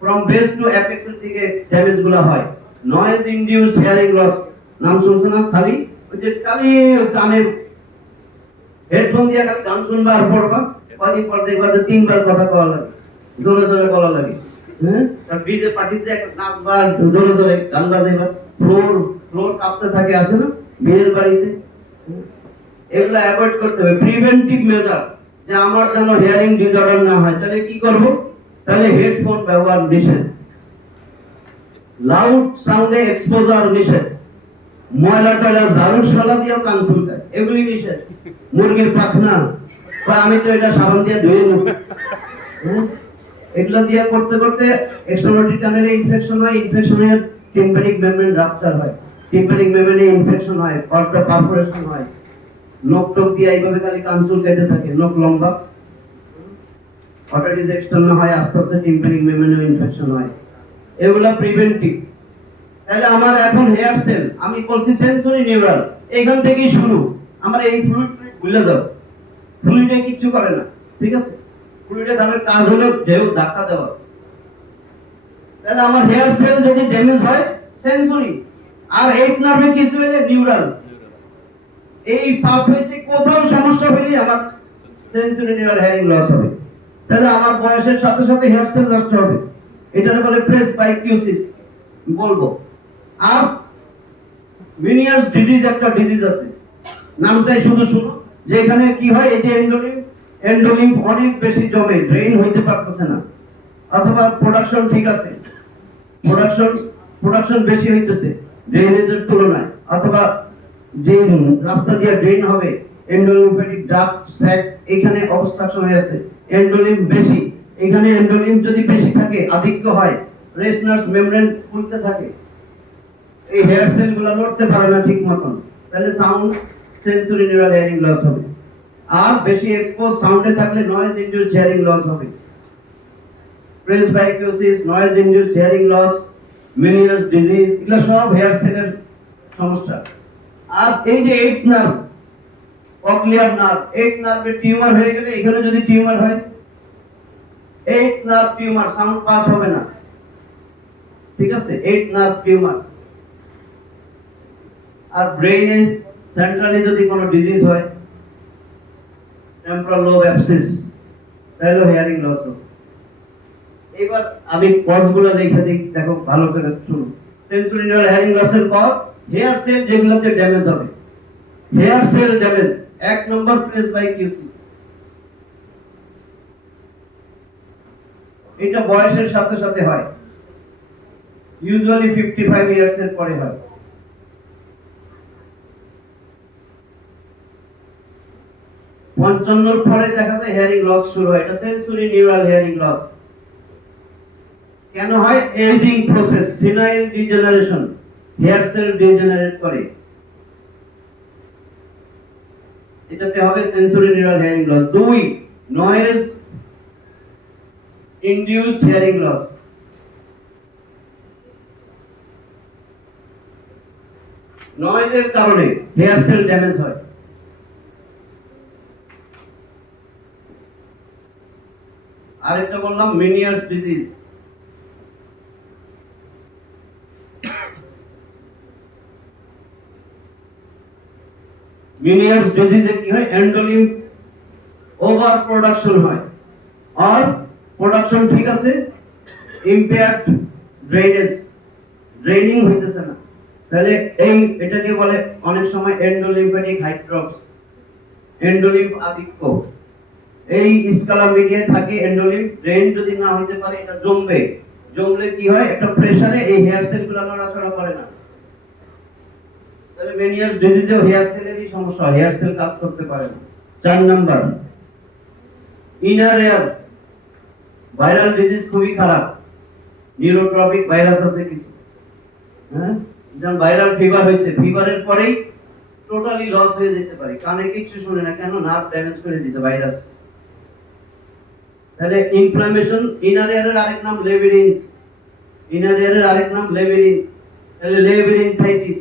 ফ্রম বেস টু অ্যাপেক্স এর দিকে ড্যামেজ গুলো হয় নয়েজ ইনডিউসড হিয়ারিং লস নাম শুনছেন না খালি ওই যে খালি কানে হেডফোন দিয়ে খালি গান শুনবা আর পড়বা কদিন পর দেখবা যে 3 বার কথা বলা লাগে জোরে জোরে বলা লাগে হ্যাঁ আর ডিজে পার্টিতে একটা নাচবা জোরে জোরে গান বাজাইবা ফ্লোর ফ্লোর কাঁপতে থাকে আছে না বিয়ের বাড়িতে এগুলো অ্যাভয়েড করতে হবে প্রিভেন্টিভ মেজার যে আমার যেন হিয়ারিং ডিসঅর্ডার না হয় তাহলে কি করব তাহলে হেডফোন ব্যবহার নিষেধ লাউড সাউন্ডে এক্সপোজার নিষেধ ময়লা টয়লা ঝাড়ুর শালা দিয়েও কান চুলকায় এগুলি নিষেধ মুরগির পাখনা বা আমি তো এটা সাবান দিয়ে ধুয়ে নিচ্ছি এগুলো দিয়ে করতে করতে এক্সট্রানোটিক কানেলে ইনফেকশন হয় ইনফেকশনের টিম্প্যানিক মেমব্রেন রাপচার হয় টিম্প্যানিক মেমব্রেনে ইনফেকশন হয় পর্দা পারফোরেশন হয় নখ টক দিয়ে এইভাবে খালি কান চুলকাইতে থাকে নখ লম্বা অটাইটিস এক্সটার্নাল হয় আস্তে আস্তে টিম্প্যানিক মেমব্রেনে ইনফেকশন হয় এগুলা প্রিভেন্টিভ তাহলে আমার এখন হেয়ার সেল আমি বলছি সেন্সরি নিউরাল এখান থেকেই শুরু আমরা এই ফ্লুইড ভুলে যাব ফ্লুইডে কিছু করে না ঠিক আছে ফ্লুইডে তার কাজ হলো ঢেউ ধাক্কা দেওয়া তাহলে আমার হেয়ার সেল যদি ড্যামেজ হয় সেন্সরি আর এইট নার্ভে কিছু হলে নিউরাল এই পাথওয়েতে কোথাও সমস্যা হলে আমার সেন্সরি নিউরাল হিয়ারিং লস হবে তাহলে আমার বয়সের সাথে সাথে হেয়ার সেল নষ্ট হবে এটাকে বলে প্রেসবাইকিউসিস বলবো আর মিনিয়ার্স ডিজিজ একটা ডিজিজ আছে নামটাই শুধু শুনো যে এখানে কি হয় এই যে এন্ডোলিম্ফ অনেক বেশি জমে ড্রেন হইতে পারতেছে না অথবা প্রোডাকশন ঠিক আছে প্রোডাকশন বেশি হইতেছে ড্রেনেজের তুলনায় অথবা যে রাস্তা দিয়ে ড্রেন হবে এন্ডোলিম্ফেটিক ডাক্ট স্যাক এখানে অবস্ট্রাকশন হয়ে আছে এন্ডোলিম্ফ বেশি এখানে এন্ডোলিম্ফ যদি বেশি থাকে আধিক্য হয় রেসনাস মেমব্রেন ফুলতে থাকে এই হেয়ার সেলগুলো নড়তে পারে না ঠিক মতন তাহলে sound sensory neural hearing loss হবে আর বেশি এক্সপোজ সাউন্ডে থাকলে নয়েজ ইনডিউসড হিয়ারিং লস হবে presbycusis noise induced hearing loss Meniere's disease এগুলো সব হেয়ার সেলের সমস্যা আর এই যে eight nerve cochlear nerve eight নার্ভে টিউমার হয়ে গেলে এখানে যদি টিউমার হয় eight nerve tumour sound pass হবে না ঠিক আছে এইট নার্ভ টিউমার আর ব্রেইনে সেন্ট্রালি যদি কোনো ডিজিজ হয় টেম্পোরাল লোব অ্যাবসেস তাহলে হিয়ারিং লস হবে এবার আমি কজগুলো রেখে দিই দেখো ভালো করে শুনো সেন্সরি নিউরাল হিয়ারিং লসের কজ হেয়ার সেল যেগুলোতে ড্যামেজ হবে হেয়ার সেল ড্যামেজ এক নম্বর প্রেসবাইকিউসিস এটা বয়সের সাথে সাথে হয়, ইউজুয়ালি 55 ইয়ার্স এর পরে হয়। পঞ্চান্নর পরে দেখা যায় হিয়ারিং লস শুরু হয়, এটা সেন্সরি নিউরাল হিয়ারিং লস। কেন হয়? Ageing process, senile degeneration, hair cell degenerate করে, এটাতে হবে sensory neural hearing loss. 2 noise induced hearing loss, নয়েজের কারণে হেয়ার সেল ড্যামেজ হয়। আরেকটা বললাম মেনিয়ার্স ডিজিজ, মেনিয়ার্স ডিজিজে কি হয়? এন্ডোলিম্ফ ওভার প্রোডাকশন হয়, আর প্রোডাকশন ঠিক আছে, ইমপেয়ার্ড ড্রেনেজ, ড্রেনিং হইতেছে না, তাহলে এই এটাকে বলে অনেক সময় এন্ডোলিম্ফ্যাটিক হাইড্রপস, এন্ডোলিম্ফ আধিক্য। এই স্কালা মিডিয়ায় থাকে এন্ডোলিম্ফ, ড্রেন যদি না হইতে পারে এটা জমবে, জমলে কি হয়? একটা প্রেসারে এই হেয়ার সেলগুলো নড়াচড়া করে না, তাহলে মেনিয়ার্স ডিজিজেও হেয়ার সেলেরই সমস্যা, হেয়ার সেল কাজ করতে পারে না। 4 number inner air viral disease, খুবই খারাপ, নিউরোট্রপিক ভাইরাস আছে কিছু, হ্যাঁ, যেমন ভাইরাল ফিভার হয়েছে, ফিভারের পরেই টোটালি লস হয়ে যেতে পারে, কানে কিছু শুনে না, কেন? নার্ভ ড্যামেজ করে দিয়েছে ভাইরাস। তাহলে ইনফ্লামেশন, ইনার এয়ারের আরেক নাম লেবিরিন্থ, ইনার এয়ারের আরেক নাম লেবিরিন্থ, তাহলে লেবিরিনথাইটিস।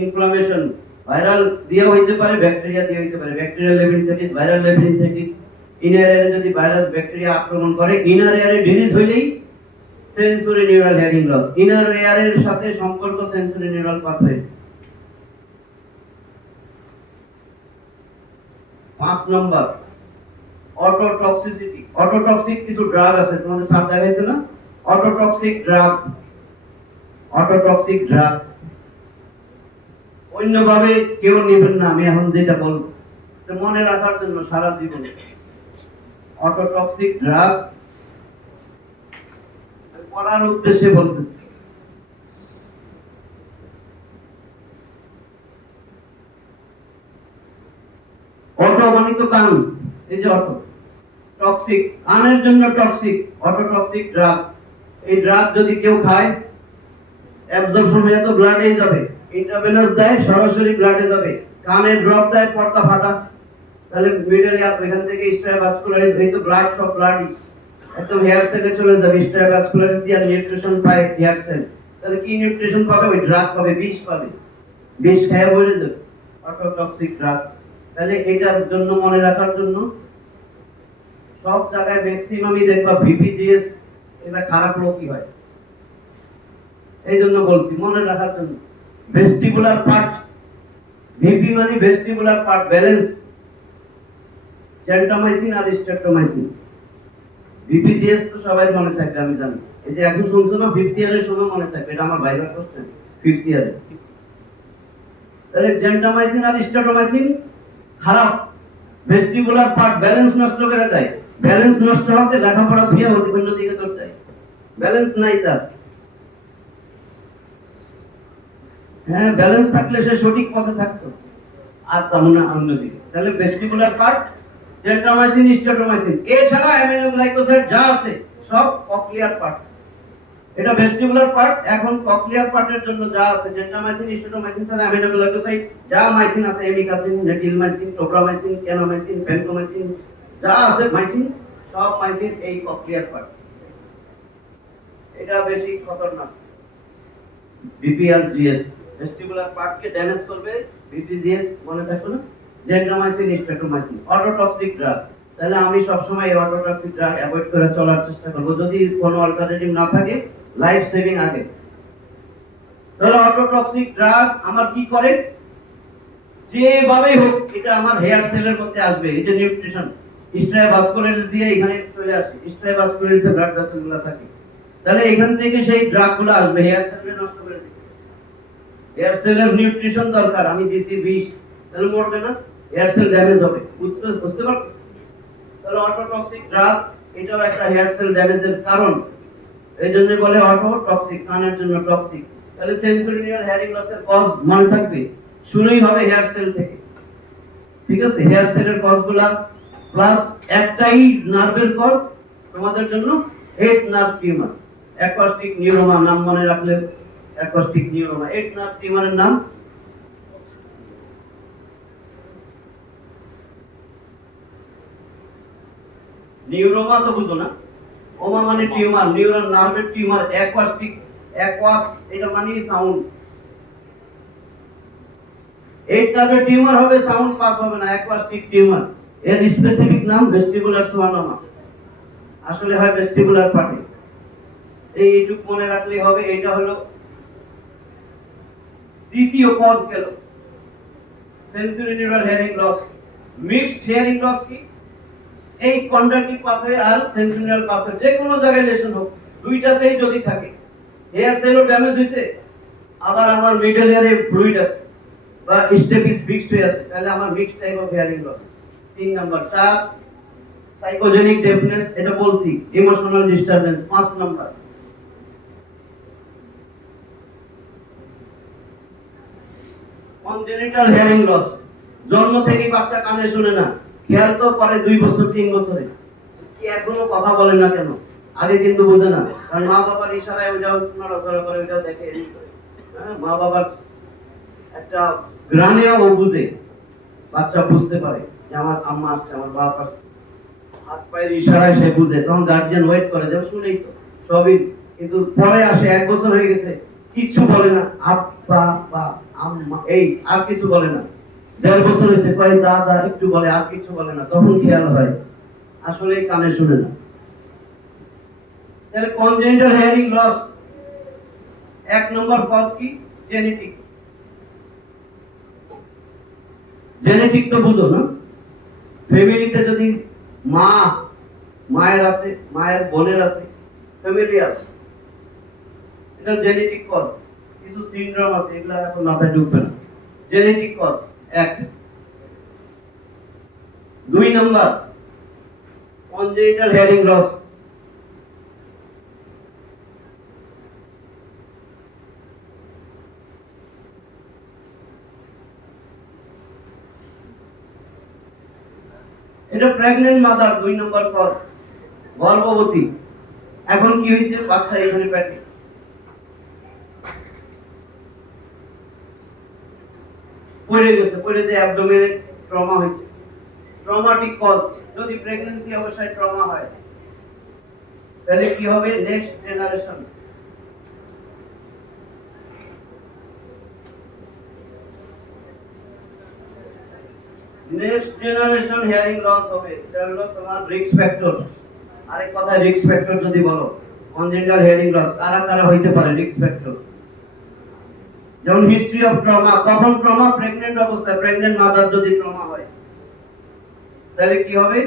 ইনফ্লামেশন ভাইরাল দিয়ে হইতে পারে, ব্যাকটেরিয়া দিয়ে হইতে পারে, bacterial labyrinthitis, viral labyrinthitis. Inner এয়ারে যদি ভাইরাস ব্যাকটেরিয়া আক্রমণ করে, ইনার এয়ারে ডিজিজ হইলেই sensory neural hearing loss, inner এয়ারের সাথে সম্পর্ক সেন্সরি নিউরাল পাথওয়ে। 5 নম্বর অটোটক্সিসিটি, অটোটক্সিক কিছু ড্রাগ আছে, তোমাদের স্যার দেখাইছে না? অটোটক্সিক ড্রাগ, অটোটক্সিক ড্রাগ অন্যভাবে কেউ নেবেন না, আমি এখন যেটা বলবো মনে রাখার জন্য সারা জীবন। অটোটক্সিক ড্রাগ পড়ার উদ্দেশ্যে বলতেছি। অটো মানে তো কান, এই যে অটো, টক্সিক, কানের জন্য টক্সিক, অটোটক্সিক ড্রাগ। এই ড্রাগ যদি কেউ খায়, অ্যাবজর্পশন হয়ে তো ব্লাডে যাবে, ইন্ট্রাভেনাস দেয় সরাসরি ব্লাডে যাবে, কানে ড্রপ দেয় পর্দা ফাটা, তাহলে মিডল ইয়ার এখান থেকে স্ট্রাভাসকুলারিস, এই তো ব্লাড, সব ব্লাডই একদম হেয়ার সেলে চলে যাবে, স্ট্রাভাসকুলারিস দিয়ে নিউট্রিশন পায় হেয়ার সেল, তাহলে কি নিউট্রিশন পাবে? ওই ড্রাগ পাবে, বিষ পাবে, বিষ খেয়ে মরে যাবে, অটোটক্সিক ড্রাগ। তাহলে এটার জন্য মনে রাখার জন্য সব জায়গায় ম্যাক্সিমামই দেখবা ভিপিজিএস, এটা খারাপ রোগী হয়, এই জন্য বলছি মনে রাখার জন্য। ভেস্টিবুলার পার্ট, ভিপি মানে ভেস্টিবুলার পার্ট, ব্যালেন্স, জেন্টামাইসিন আর স্ট্রেপ্টোমাইসিন। ভিপিজিএস তো সবাই মনে থাকবে, আমি জানি, এই যে এখন শুনছো না, 5th ইয়ারের সময় মনে থাকবে, এটা আমার ভাইবার কোশ্চেন 5th ইয়ারে। তাহলে জেন্টামাইসিন আর স্ট্রেপ্টোমাইসিন খারাপ, ভেস্টিবুলার পার্ট ব্যালেন্স নষ্ট করে দেয়, ব্যালেন্স নষ্ট হতে লেখাপড়া দিয়ে অন্য দিকে চলে যায়, ব্যালেন্স নাই তার। হ্যাঁ, ব্যালেন্স থাকলে সে সঠিক পথে থাকতো, আর তেমন না অন্যদিকে। তাহলে ভেস্টিবুলার পার্ট, জেন্টামাইসিন, স্ট্রেপ্টোমাইসিন, এছাড়া অ্যামিনোগ্লাইকোসাইড যা আছে সব ককলিয়ার পার্ট। এটা ভেস্টিবুলার পার্ট। এখন ককলিয়ার পার্টের জন্য যা আছে, জেন্টামাইসিন, স্ট্রেপ্টোমাইসিন ছাড়া অ্যামিনোগ্লাইকোসাইড যা মাইসিন আছে, এমিকাসিন, নেটিলমাইসিন, টোব্রামাইসিন, ক্যানোমাইসিন, ভ্যানকোমাইসিন যা আছে মাইসিন, সব মাইসিন এই ককলিয়ার পার্ট। এটা বেশি খতরনাক। বিপিআরজিএস ভেস্টিবুলার পার্টকে ড্যামেজ করবে, বিপিজিএস মনে থাকবে না, জেন্টামাইসিন, স্ট্রেপ্টোমাইসিন, অটোটক্সিক ড্রাগ। তাহলে আমি সব সময় এই অটোটক্সিক ড্রাগ অ্যাভয়েড করে চলার চেষ্টা করব, যদি কোনো অল্টারনেটিভ না থাকে, লাইফ সেভিং আগে। তাহলে অটোটক্সিক ড্রাগ আমার কি করে? যেভাবেই হোক এটা আমার হেয়ার সেলের মধ্যে আসবে, এই যে নিউট্রিশন, স্ট্রাভাসকুলারিস দিয়ে এখানে চলে আসে, স্ট্রাভাসকুলারিসে ব্লাড ভেসেলগুলো থাকে, তাহলে এখান থেকে সেই ড্রাগগুলো আসবে, হেয়ার সেলকে নষ্ট করে দিবে। হেয়ার সেলের নিউট্রিশন দরকার, আমি দিছি বিষ, তাহলে মরবে না, হেয়ার সেল ড্যামেজ হবে। বুঝতে পারছেন? তাহলে অটোটক্সিক ড্রাগ এটাও একটা হেয়ার সেল ড্যামেজের কারণ। এই জন্য বলে অটোটক্সিক, কানের জন্য টক্সিক। তাহলে সেন্সরি নিউরাল হেয়ারিং লসের কজ মনে থাকবে, শুরুই হবে হেয়ার সেল থেকে। ঠিক আছে, হেয়ার সেলের কজগুলা প্লাস একটাই নার্ভের কজ তোমাদের জন্য, head nerve tumour, acoustic neuroma. নাম মনে রাখলে, অ্যাকোস্টিক নিউরোমা, হেড নার্ভ টিউমারের নাম। নিউরোমা তো বুঝো না, ওমা মানে টিউমার, নিউরন নার্ভের টিউমার, অ্যাকোস্টিক, অ্যাকোয়াস এটা মানে সাউন্ড। এই টাইপের টিউমার হবে, সাউন্ড পাস হবে না, অ্যাকোস্টিক টিউমার। এর স্পেসিফিক নাম ভেস্টিবুলার সোয়ানোমা, আসলে হয় ভেস্টিবুলার পার্টে। এইটুক মনে রাখলেই হবে। এটা হলো দ্বিতীয় কজ গেল, sensory neural hearing loss. Mixed hearing loss কি? এই কন্ডাক্টিভ পাথওয়ে আর সেন্সরি নিউরাল পাথওয়ে যে কোনো জায়গায় লেশন হোক, দুইটাতেই যদি থাকে, হেয়ার সেলও ড্যামেজ হইছে, আবার আমার মিডল ইয়ারে ফ্লুইড আছে বা স্টেপিস ফিক্সড হয়ে আছে, তাহলে আমার mixed type of hearing loss. 3 number. 4 psychogenic deafness, এটা বলছি, emotional disturbance. 5 number congenital hearing loss. জন্ম থেকেই বাচ্চা কানে শুনে না, খেয়াল তো করে 2 বছর 3 বছরে, কি এখনো কথা বলে না কেন? আগে কিন্তু বোঝে না, কারণ মা বাবার ইশারায় ওইটাও নড়াচড়া করে, ওইটাও দেখে। হ্যাঁ, মা বাবার একটা গ্রামেও ও বুঝে, বাচ্চা বুঝতে পারে যে আমার আম্মা আসছে, আমার বাপ আসছে, হাত পায়ের ইশারায় সে বুঝে। তখন গার্জিয়ান ওয়েট করে যে শুনেই তো সবই, কিন্তু পরে আসে 1 বছর হয়ে গেছে, কিছু বলে না, আব্বা বা আম্মা, এই আর কিছু বলে না। 1.5 বছর হয়েছে, কয় দাদা একটু বলে, আর কিছু বলে না। তখন খেয়াল হয় আসলে কানে শুনে না। তাহলে কনজেনিটাল হেয়ারিং লস 1 নম্বর কজ কি? জেনেটিক। জেনেটিক তো বুঝো না, ফ্যামিলিতে যদি মায়ের আছে, মায়ের বোনের আছে, ফ্যামিলি আছে, এটা জেনেটিক কজ। কিছু সিনড্রোম আছে, এগুলা এখন মাথায় ঢুকবে না। Genetic cause 1। 2 number congenital hearing loss. এটা প্রেগন্যান্ট মাদার, 2 নম্বর কজ। গর্ভবতী, এখন কি হয়েছে, বাচ্চা এখানে পেটে, পড়ে গেছে, পড়ে যে অ্যাবডোমেনে ট্রমা হয়েছে, ট্রমাটিক কজ। যদি প্রেগন্যান্সি অবস্থায় ট্রমা হয়, তাহলে কি হবে? Next generation, next generation hearing loss হবে। এটা হলো তোমার রিস্ক ফ্যাক্টর। আরেক কথায় রিস্ক ফ্যাক্টর যদি বলো, কনজেনিটাল হিয়ারিং লস কারা কারা হইতে পারে রিস্ক ফ্যাক্টর? যেমন হিস্ট্রি অফ ট্রমা। কখন ট্রমা? প্রেগন্যান্ট অবস্থায়, প্রেগন্যান্ট মাদার যদি ট্রমা হয়, তাহলে কি হবে?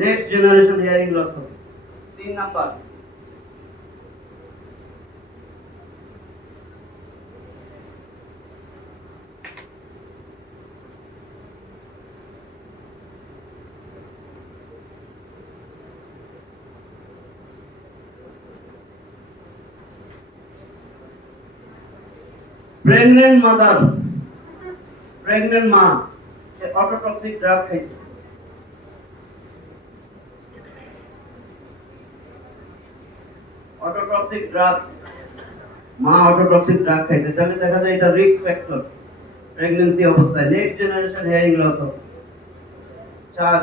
নেক্সট জেনারেশন হিয়ারিং লস হবে। 3 নাম্বার প্রেগন্যান্ট মাদার, প্রেগন্যান্ট মা, সে অটোটক্সিক ড্রাগ খাইছে, অটোটক্সিক ড্রাগ, মা অটোটক্সিক ড্রাগ খাইছে, তাহলে দেখা যায় এটা রিস্ক ফ্যাক্টর প্রেগন্যান্সি অবস্থায়। নেক্সট জেনারেশন হিয়ারিং লস হবে। 4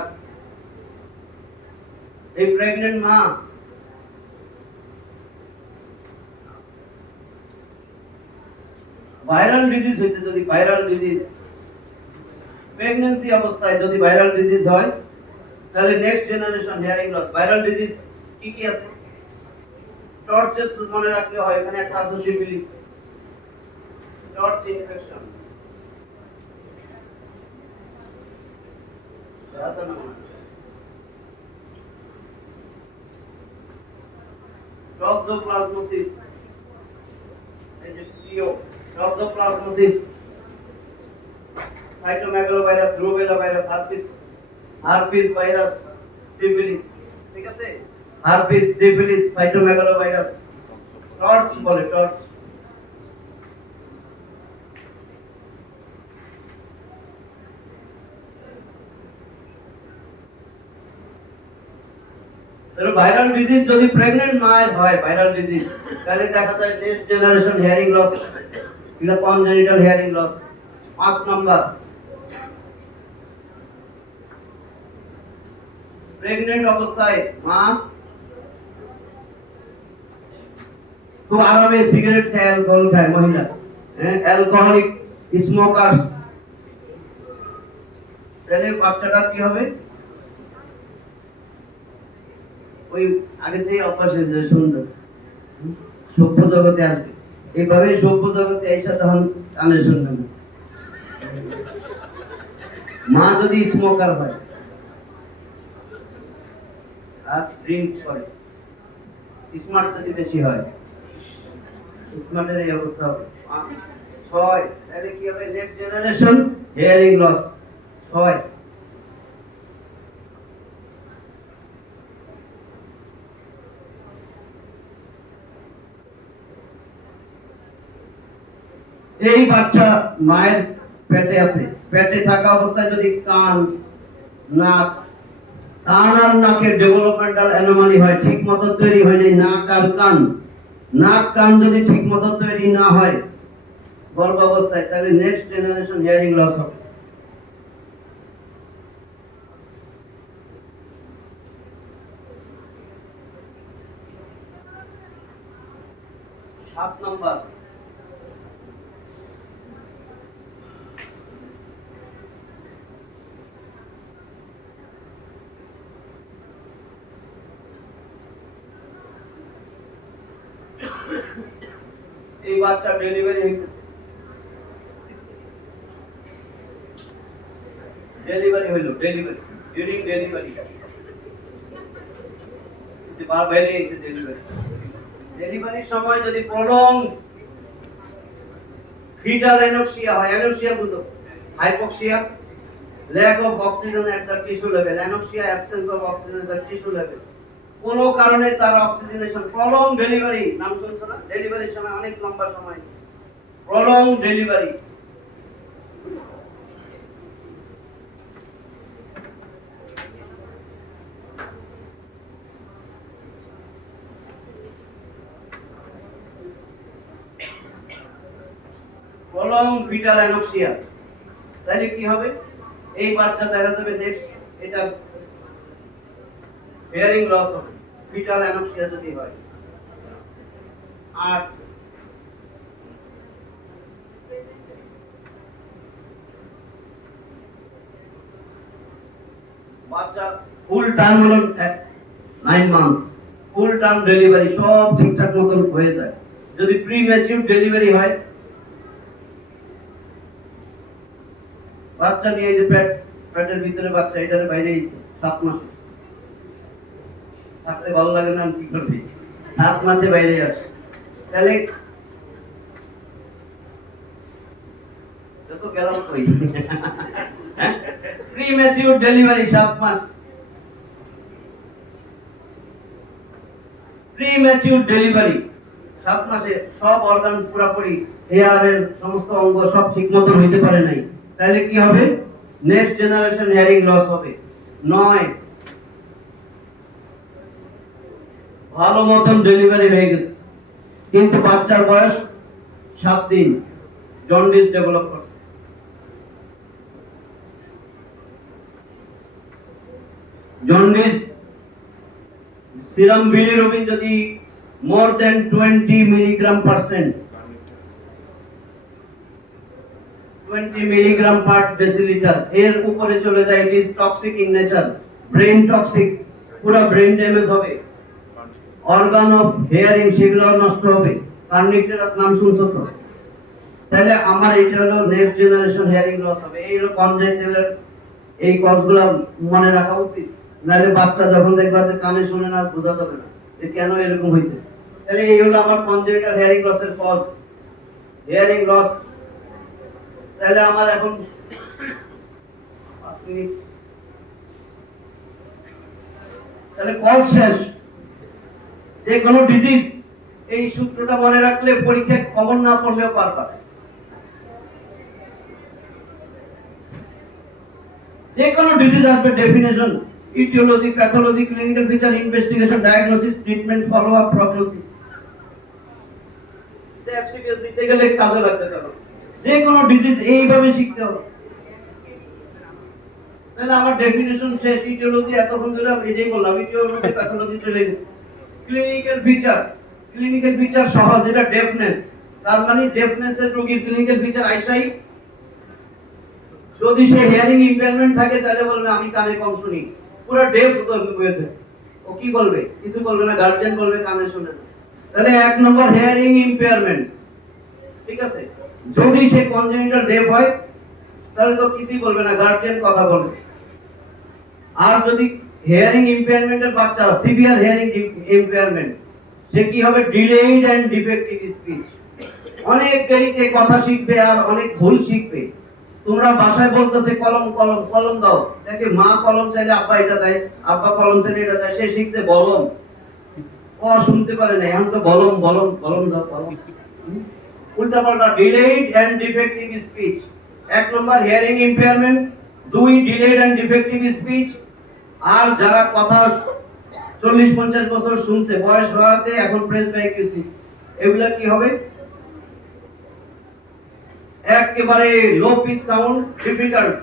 এই প্রেগন্যান্ট মা ভাইরাল ডিজিজ হয়েছে, যদি ভাইরাল ডিজিজ প্রেগন্যান্সি অবস্থায় যদি ভাইরাল ডিজিজ হয়, তাহলে next generation hearing loss. Viral disease কি কি আছে? টর্চেস মনে রাখলে হয়, এখানে একটা আছে সিফিলিস, টর্চ ইনফেকশন, টক্সোপ্লাজমোসিস, এই যে টিও toxoplasmosis, cytomegalovirus, rubella virus, herpes virus, syphilis, ঠিক আছে? হারপিস, সিফিলিস, সাইটোমেগালোভাইরাস, টর্চ বলে, টর্চ। ভাইরাল ডিজিজ যদি প্রেগন্যান্ট মায়ের হয়, ভাইরাল ডিজিজ, তাহলে দেখা যায় নেক্সট জেনারেশন হিয়ারিং লস, এটা congenital hearing loss. 5 number, pregnant অবস্থায় মা খুব আরামে সিগারেট খায়, অ্যালকোহল খায়, মহিলা অ্যালকোহলিক স্মোকার্স, তাহলে বাচ্চাটা কি হবে? ওই আগে থেকে অভ্যাস হয়েছে, সুন্দর সভ্য জগতে আসবে, এইভাবে সভ্য জগতে এসে তখন কানে শুনবে না। মা যদি স্মোকার হয় আর ড্রিঙ্কস করে, স্মার্ট যদি বেশি হয়, স্মার্টের এই অবস্থা হবে। 6, তাহলে কি হবে? Next generation hearing loss. 6, এই বাচ্চা মায়ের পেটে আছে, পেটে থাকা অবস্থায় যদি কান, নাক, কান আর নাকের ডেভেলপমেন্টাল অ্যানোমালি হয়, ঠিক মতো তৈরি হয়নি নাক আর কান, নাক কান যদি ঠিক মতো তৈরি না হয় গর্ভাবস্থায়, তাহলে নেক্সট জেনারেশন হিয়ারিং লস হবে। সাত নাম্বার, এই বাচ্চা ডেলিভারি হইতেছে, ডেলিভারি হইলো, ডেলিভারি ডিউরিং ডেলিভারি, যে বার বাইরে এসে ডেলিভারি, ডেলিভারির সময় যদি প্রলং ফিটাল অ্যানোক্সিয়া হয়, অ্যানোক্সিয়া বুঝো, hypoxia, lack of oxygen at the tissue level, anoxia absence of oxygen at the tissue level, কোন কারণে তার অক্সিজেনেশন, প্রলং ডেলিভারি, নাম শুনছো না? ডেলিভারির সময় অনেক লম্বা সময়, prolong delivery, prolong fetal anoxia, তাহলে কি হবে? এই বাচ্চা দেখা যাবে নেক্সট এটা হিয়ারিং লস হবে, ফিটাল অ্যানোক্সিয়া যদি হয়। 8, বাচ্চা ফুল টার্ম হলো 9 মান্থ, ফুল টার্ম ডেলিভারি, সব ঠিকঠাক মতন হয়ে যায়। যদি প্রিম্যাচিউর ডেলিভারি হয়, বাচ্চা নিয়ে যে পেটের ভিতরে বাচ্চা, এটার বাইরে 7 মাসে থাকতে ভালো লাগে না, কি করবে? 7 মাসে বাইরে আসে, তাহলে যত গেলাম কই, প্রিম্যাচিউর ডেলিভারি 7 মাস, প্রিম্যাচিউর ডেলিভারি 7 মাসে সব অর্গান পুরোপুরি, হেয়ারের সমস্ত অঙ্গ সব ঠিক মতন হইতে পারে নাই, তাহলে কি হবে? নেক্সট জেনারেশন হিয়ারিং লস হবে। 9, ভালো মতন ডেলিভারি হয়ে গেছে কিন্তু বাচ্চার বয়স 7 দিন, জন্ডিস ডেভেলপ করছে। জন্ডিস, সিরাম বিলিরুবিন যদি মোর দেন 20 mg/%, 20 mg/dl এর উপরে চলে যায়, it is toxic in nature, brain toxic, পুরো ব্রেন ড্যামেজ হবে, অর্গান অফ হিয়ারিং সেগুলো নষ্ট হবে। কার্নিকটেরাস নাম শুনছো তো? তাহলে আমার এটা হলো নেক্সট জেনারেশন হিয়ারিং লস হবে। এই হলো কনজেনিটাল, এই কজগুলো মনে রাখা উচিত, নাহলে বাচ্চা যখন দেখবে যে কানে শুনে না, বোঝা যাবে না যে কেন এরকম হয়েছে। তাহলে এই হলো আমার কনজেনিটাল হিয়ারিং লসের কজ, হিয়ারিং লস। তাহলে আমার এখন মিনিট। তাহলে কজ শেষ। যে কোনো ডিজিজ এই সূত্রটা মনে রাখলে পরীক্ষায় কমন না পড়লেও পারবা। যে কোনো ডিজিজ আসবে definition, aetiology, pathology, clinical feature, investigation, diagnosis, treatment, follow up, prognosis. FCPS দিতে গেলে কাজে লাগবে তবে যে কোনো ডিজিজ এইভাবে শিখতে হবে। তাহলে আমার ডেফিনেশন শেষ। ইটিওলজি এতক্ষণ ধরে এটাই বললাম, ইটিওলজি, প্যাথোলজি চলে গেছে। ক্লিনিক্যাল ফিচার, ক্লিনিক্যাল ফিচার সহজ, এটা ডেফনেস। তার মানে ডেফনেসের রোগীর ক্লিনিক্যাল ফিচার আইসাই। যদি সে হিয়ারিং ইম্পেয়ারমেন্ট থাকে তাহলে বলবে আমি কানে কম শুনি, পুরো ডেফ হয়েছে। ও কি বলবে? কিছু বলবে না, গার্জিয়ান বলবে কানে শুনে না। তাহলে এক নম্বর হিয়ারিং ইম্পেয়ারমেন্ট, ঠিক আছে। যদি সে কনজেনিটাল ডেফ হয় তাহলে তো কিছুই বলবে না, গার্জিয়ান কথা বলবে। আর যদি হিয়ারিং ইম্পেয়ারমেন্টের বাচ্চা, সিভিয়ার হিয়ারিং ইম্পেয়ারমেন্ট, সে কি হবে? Delayed and defective speech. অনেক দেরিতে কথা শিখবে আর অনেক ভুল শিখবে। তোমরা বাসায় বলতেছে কলম কলম কলম দাও, দেখে মা কলম চাইলে আব্বা এটা দেয়, আব্বা কলম চাইলে এটা দেয়, সে শিখছে বলম। ও শুনতে পারে না, এখন তো বলম বলম কলম দাও কলম। উল্টা পাল্টা, ডিলেইড এন্ড ডিফেক্টিভ স্পিচ। এক নম্বর হিয়ারিং ইম্পেয়ারমেন্ট, দুই ডিলেইড এন্ড ডিফেক্টিভ স্পিচ। আর যারা কথা 40-50 বছর শুনছে, বয়স হওয়াতে এখন প্রেসবাইকিউসিস, এগুলা কি হবে? একেবারে low pitch sound, difficult.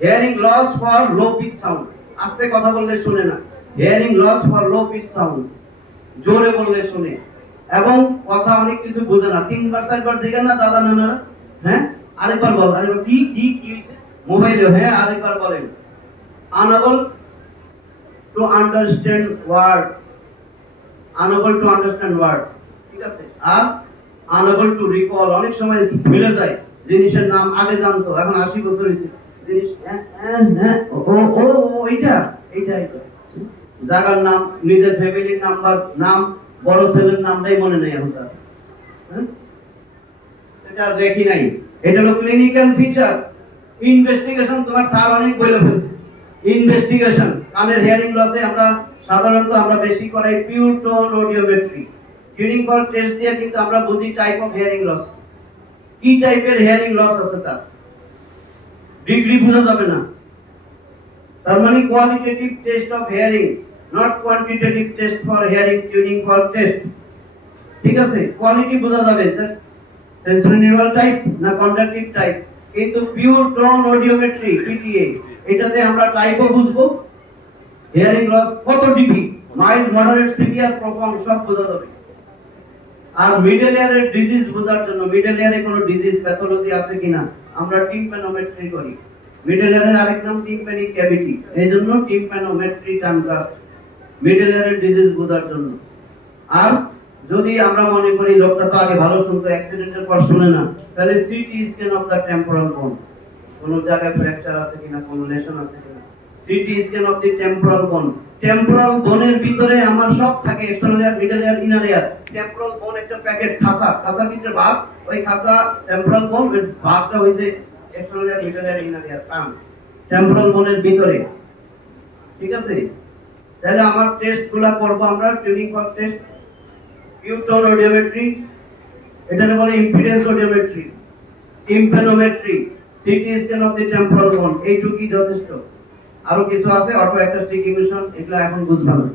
Hearing loss for low pitch sound, আস্তে কথা বললে শুনে না। Hearing loss for low pitch sound, জোরে বললে শুনে। এবং কথা অনেক কিছু বোঝে না, 3-4বার জিজ্ঞাসা না দাদা নানা, হ্যাঁ আরেকবার বল, আরেকবার কি কি কি হইছে মোবাইলে, হ্যাঁ আরেকবার বলেন। unable to understand word, unable to understand word, ঠিক আছে। আর unable to recall, অনেক সময় ভুলে যায় জিনিসের নাম, আগে জানতো এখন 80 বছর হয়েছে জিনিস ও ও ও এইটা এইটা এইটা জায়গার নাম, নিজের ফ্যামিলির নাম্বার, নাম, বড় ছেলের নামটাই মনে নেই এখন তার, এটা দেখি নাই। এটা হলো ক্লিনিক্যাল ফিচার। ইনভেস্টিগেশন তোমার স্যার অনেক বলে ফেলছে। ইনভেস্টিগেশন কানের হিয়ারিং লসে আমরা সাধারণত বেশি করাই pure tone audiometry. Tuning for test দিয়ে কিন্তু আমরা বুঝি টাইপ অফ হিয়ারিং লস, কি টাইপের হিয়ারিং লস আছে তার ডিগ্রি বোঝা যাবে না। তার মানে qualitative test of hearing, not quantitative test for hearing tuning for test, ঠিক আছে। কোয়ালিটি বোঝা যাবে সেন্সরি নিউরাল টাইপ না কন্ডাক্টিভ টাইপ, কিন্তু পিওর টোন অডিওমেট্রি পিটিএ এটাতে আমরা টাইপও বুঝবো, হিয়ারিং লস কত DB, mild, moderate, severe, profound সব বোঝা যাবে। আর মিডল ইয়ারের ডিজিজ বোঝার জন্য, মিডল ইয়ারে কোনো ডিজিজ প্যাথোলজি আছে কিনা আমরা টিম্প্যানোমেট্রি করি। মিডল ইয়ারের আরেক নাম টিম্প্যানিক ক্যাভিটি, এইজন্য টিম্প্যানোমেট্রি টার্মটা মিডল ইয়ারের ডিজিজ বোঝার জন্য। আর যদি আমরা মনে করি লোকটা তো আগে ভালো শুনতো, অ্যাক্সিডেন্টের পর শুনে না, তাহলে CT scan of the temporal bone, কোন জায়গায় ফ্র্যাকচার আছে কিনা, কোন লেশন আছে কিনা। City scan of the temporal বোন, টেম্পোরাল বোনের ভিতরে আমার সব থাকে, এক্সটার্নাল ইয়ার, মিডল ইয়ার, ইনার ইয়ার। টেম্পোরাল বোন একটা প্যাকেট খাসা, খাসার ভিতরে ভাগ, ওই খাসা টেম্পোরাল বোন, ওই ভাগটা হইছে এক্সটার্নাল ইয়ার, মিডল ইয়ার, ইনার ইয়ার, কান টেম্পোরাল বোনের ভিতরে, ঠিক আছে। তাহলে আমার টেস্টগুলো করব আমরা, tuning for test, pure tone audiometry, এটাকে বলে impedance audiometry, tympanometry, city scan of the temporal বোন, এইটুকুই যথেষ্ট। আরো কিছু আছে, অটো অ্যাকোস্টিক ইমিশন, এগুলো এখন বুঝবা না,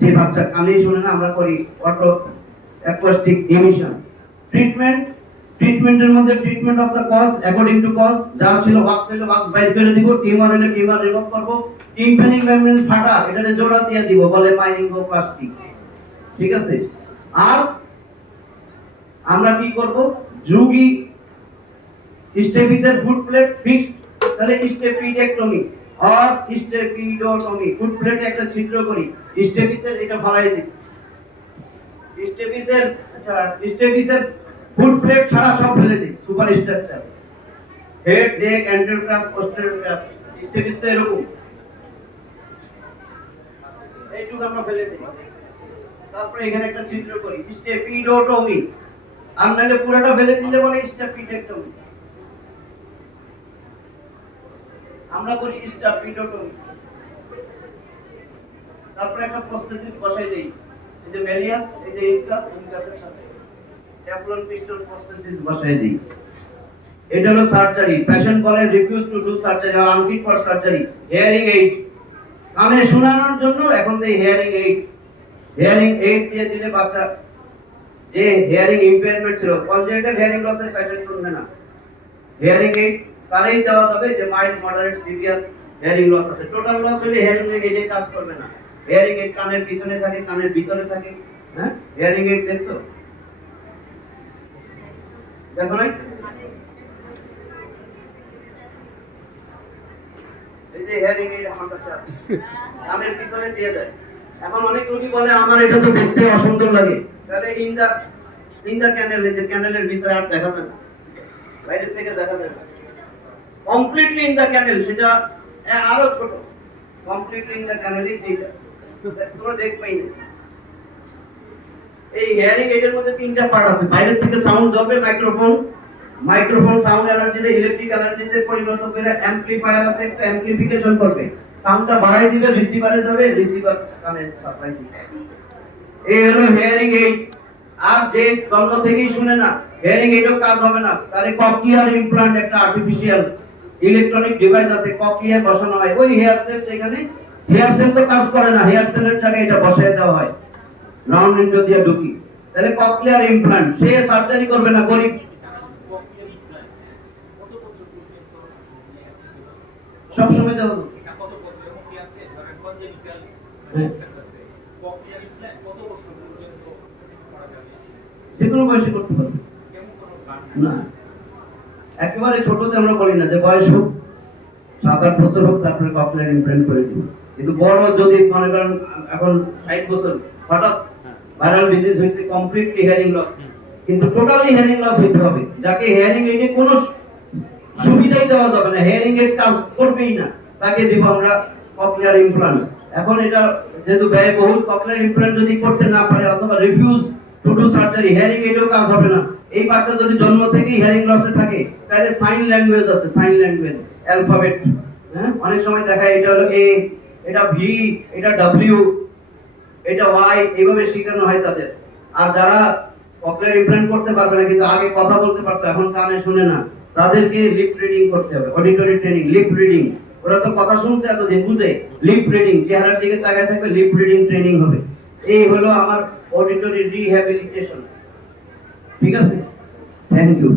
যে বাচ্চা কানেই শুনে না আমরা করি অটো অ্যাকোস্টিক ইমিশন। ট্রিটমেন্ট, ট্রিটমেন্টের মধ্যে treatment of the cause according to cause, যা ছিল ওয়াক্স ছিল ওয়াক্স বাইর করে দিব, টিউমার হলে টিউমার রিমুভ করব, টিম্প্যানিক মেমব্রেন ফাটা এটাতে জোড়া দিয়ে দিব, বলে মাইরিঙ্গোপ্লাস্টি, ঠিক আছে। আর আমরা কি করব? যোগী স্টেপিসের ফুট প্লেট ফিক্সড, তাহলে স্টেপিডেক্টমি আর স্টেপিডোটমি, ফুট প্লেটে একটা ছিদ্র করি, স্টেপিসের এটা ফালাই দিই, স্টেপিসের আচ্ছা স্টেপিসের ফুট প্লেট ছাড়া সব ফেলে দিই, সুপার স্ট্রাকচার, হেড, নেক, অ্যান্টেরিয়র ক্রাস, পোস্টেরিয়র ক্রাস, স্টেপিস তো এরকম, এইটুকু আমরা ফেলে দিই। তারপরে এখানে একটা ছিদ্র করি, স্টেপিডোটমি। আর নাহলে পুরোটা ফেলে দিলে বলে স্টেপিডেক্টমি। আমরা করি স্টাপিডোটমি। তারপরে একটা প্রস্থেসিস বসাই দেই, এই যে মেলিয়াস, এই যে ইনকাস, ইনকাসের সাথে টেফলন পিস্টন প্রস্থেসিস বসাই দেই। এটা হলো সার্জারি। পেশেন্ট বলে রিফিউজ টু ডু সার্জারি আর unfit for surgery. Hearing aid, কানে শোনানোর জন্য এখন এই হিয়ারিং এইড, হিয়ারিং এইড দিয়ে দিলে বাচ্চা যে হিয়ারিং ইম্পেয়ারমেন্ট ছিল, কনজেনিটাল হিয়ারিং লসের পেশেন্ট শুনবে না, হিয়ারিং এইড তারই দেওয়া যাবে যে mild moderate severe hearing loss আছে। টোটাল লস হলে হিয়ারিং এইডে কাজ করবে না। হিয়ারিং এইড কানের পিছনে থাকে, কানের ভিতরে থাকে। হ্যাঁ, হিয়ারিং এইড দেখছো? দেখো নাই? এই যে হিয়ারিং এইড আমার কাছে আছে, কানের পিছনে দিয়ে দেয়। এখন অনেক রোগী বলে আমার এটা তো দেখতে অসুন্দর লাগে, তাহলে ইন দা ক্যানেল, এই যে ক্যানেলের ভিতরে আর দেখা যায় না, বাইরে থেকে দেখা যায় না। কমপ্লিটলি ইন দা ক্যানেল সেটা আরো ছোট, কমপ্লিটলি ইন দা ক্যানেলই এইটা তোমরা দেখবেই না। এই হিয়ারিং এইডের মধ্যে তিনটা পার্ট আছে। বাইরে থেকে সাউন্ড যাবে, মাইক্রোফোন সাউন্ড এনার্জিতে ইলেকট্রিক এনার্জিতে পরিণত করে অ্যামপ্লিফায়ার আছে, একটা অ্যামপ্লিফিকেশন করবে, সাউন্ডটা বাড়াই দিবে, রিসিভারে যাবে, রিসিভার কানে সাপ্লাই দিবে। এই হলো হিয়ারিং এইড। আর যে জন্ম থেকেই শুনে না, হিয়ারিং এইডও কাজ হবে না, তাহলে ককলিয়ার ইমপ্লান্ট একটা আর্টিফিশিয়াল ইলেকট্রনিক ডিভাইস আছে, ককলিয়ার বসানো হয়। ওই হেয়ার সেল, যেখানে হেয়ার সেল তো কাজ করে না, হেয়ার সেলের জায়গায় এটা বসায় দেওয়া হয়, রাউন্ড উইন্ডো দিয়ে ঢুকি, তাহলে ককলিয়ার ইমপ্লান্ট। সে সার্জারি করবে না, গরিব। সব সময় দেওয়া যেকোনো বয়সে করতে পারবে না, একেবারে ছোটতে আমরা বলি না যে বয়স হোক 7-8 বছর হোক তারপরে ককলিয়ার ইমপ্লান্ট করে দিব। কিন্তু বড় যদি মনে করেন এখন 60 বছর হঠাৎ ভাইরাল ডিজিজ হয়েছে, কমপ্লিটলি হিয়ারিং লস, কিন্তু টোটালি হিয়ারিং লস হইতে হবে, যাকে হিয়ারিং এইডে কোনো সুবিধাই দেওয়া যাবে না, হিয়ারিং এইড কাজ করবেই না, তাকে দিব আমরা ককলিয়ার ইমপ্লান্ট। এখন এটা যেহেতু ব্যয়বহুল, ককলিয়ার ইমপ্লান্ট যদি করতে না পারে অথবা refuse to do surgery, hearing এইডও কাজ হবে না। এই বাচ্চা যদি জন্ম থেকেই হিয়ারিং লসে থাকে, তাহলে সাইন ল্যাঙ্গুয়েজ আছে, সাইন ল্যাঙ্গুয়েজ অ্যালফাবেট। হ্যাঁ, অনেক সময় দেখায় এটা হলো এ, এটা ভি, এটা ডব্লিউ, এটা ওয়াই, এইভাবে শেখানো হয় তাদের। আর যারা ককলিয়ার ইমপ্লান্ট করতে পারবে না কিন্তু আগে কথা বলতে পারতো, এখন কানে শুনে না, তাদেরকে লিপ রিডিং করতে হবে, অডিটরি ট্রেনিং, লিপ রিডিং। ওরা তো কথা শুনছে এতদিন, বুঝে, লিপ রিডিং, চেহারার দিকে তাকায় থাকবে, লিপ রিডিং ট্রেনিং হবে। এই হলো আমার অডিটরি রিহ্যাবিলিটেশন। ঠিক আছে, থ্যাংক ইউ।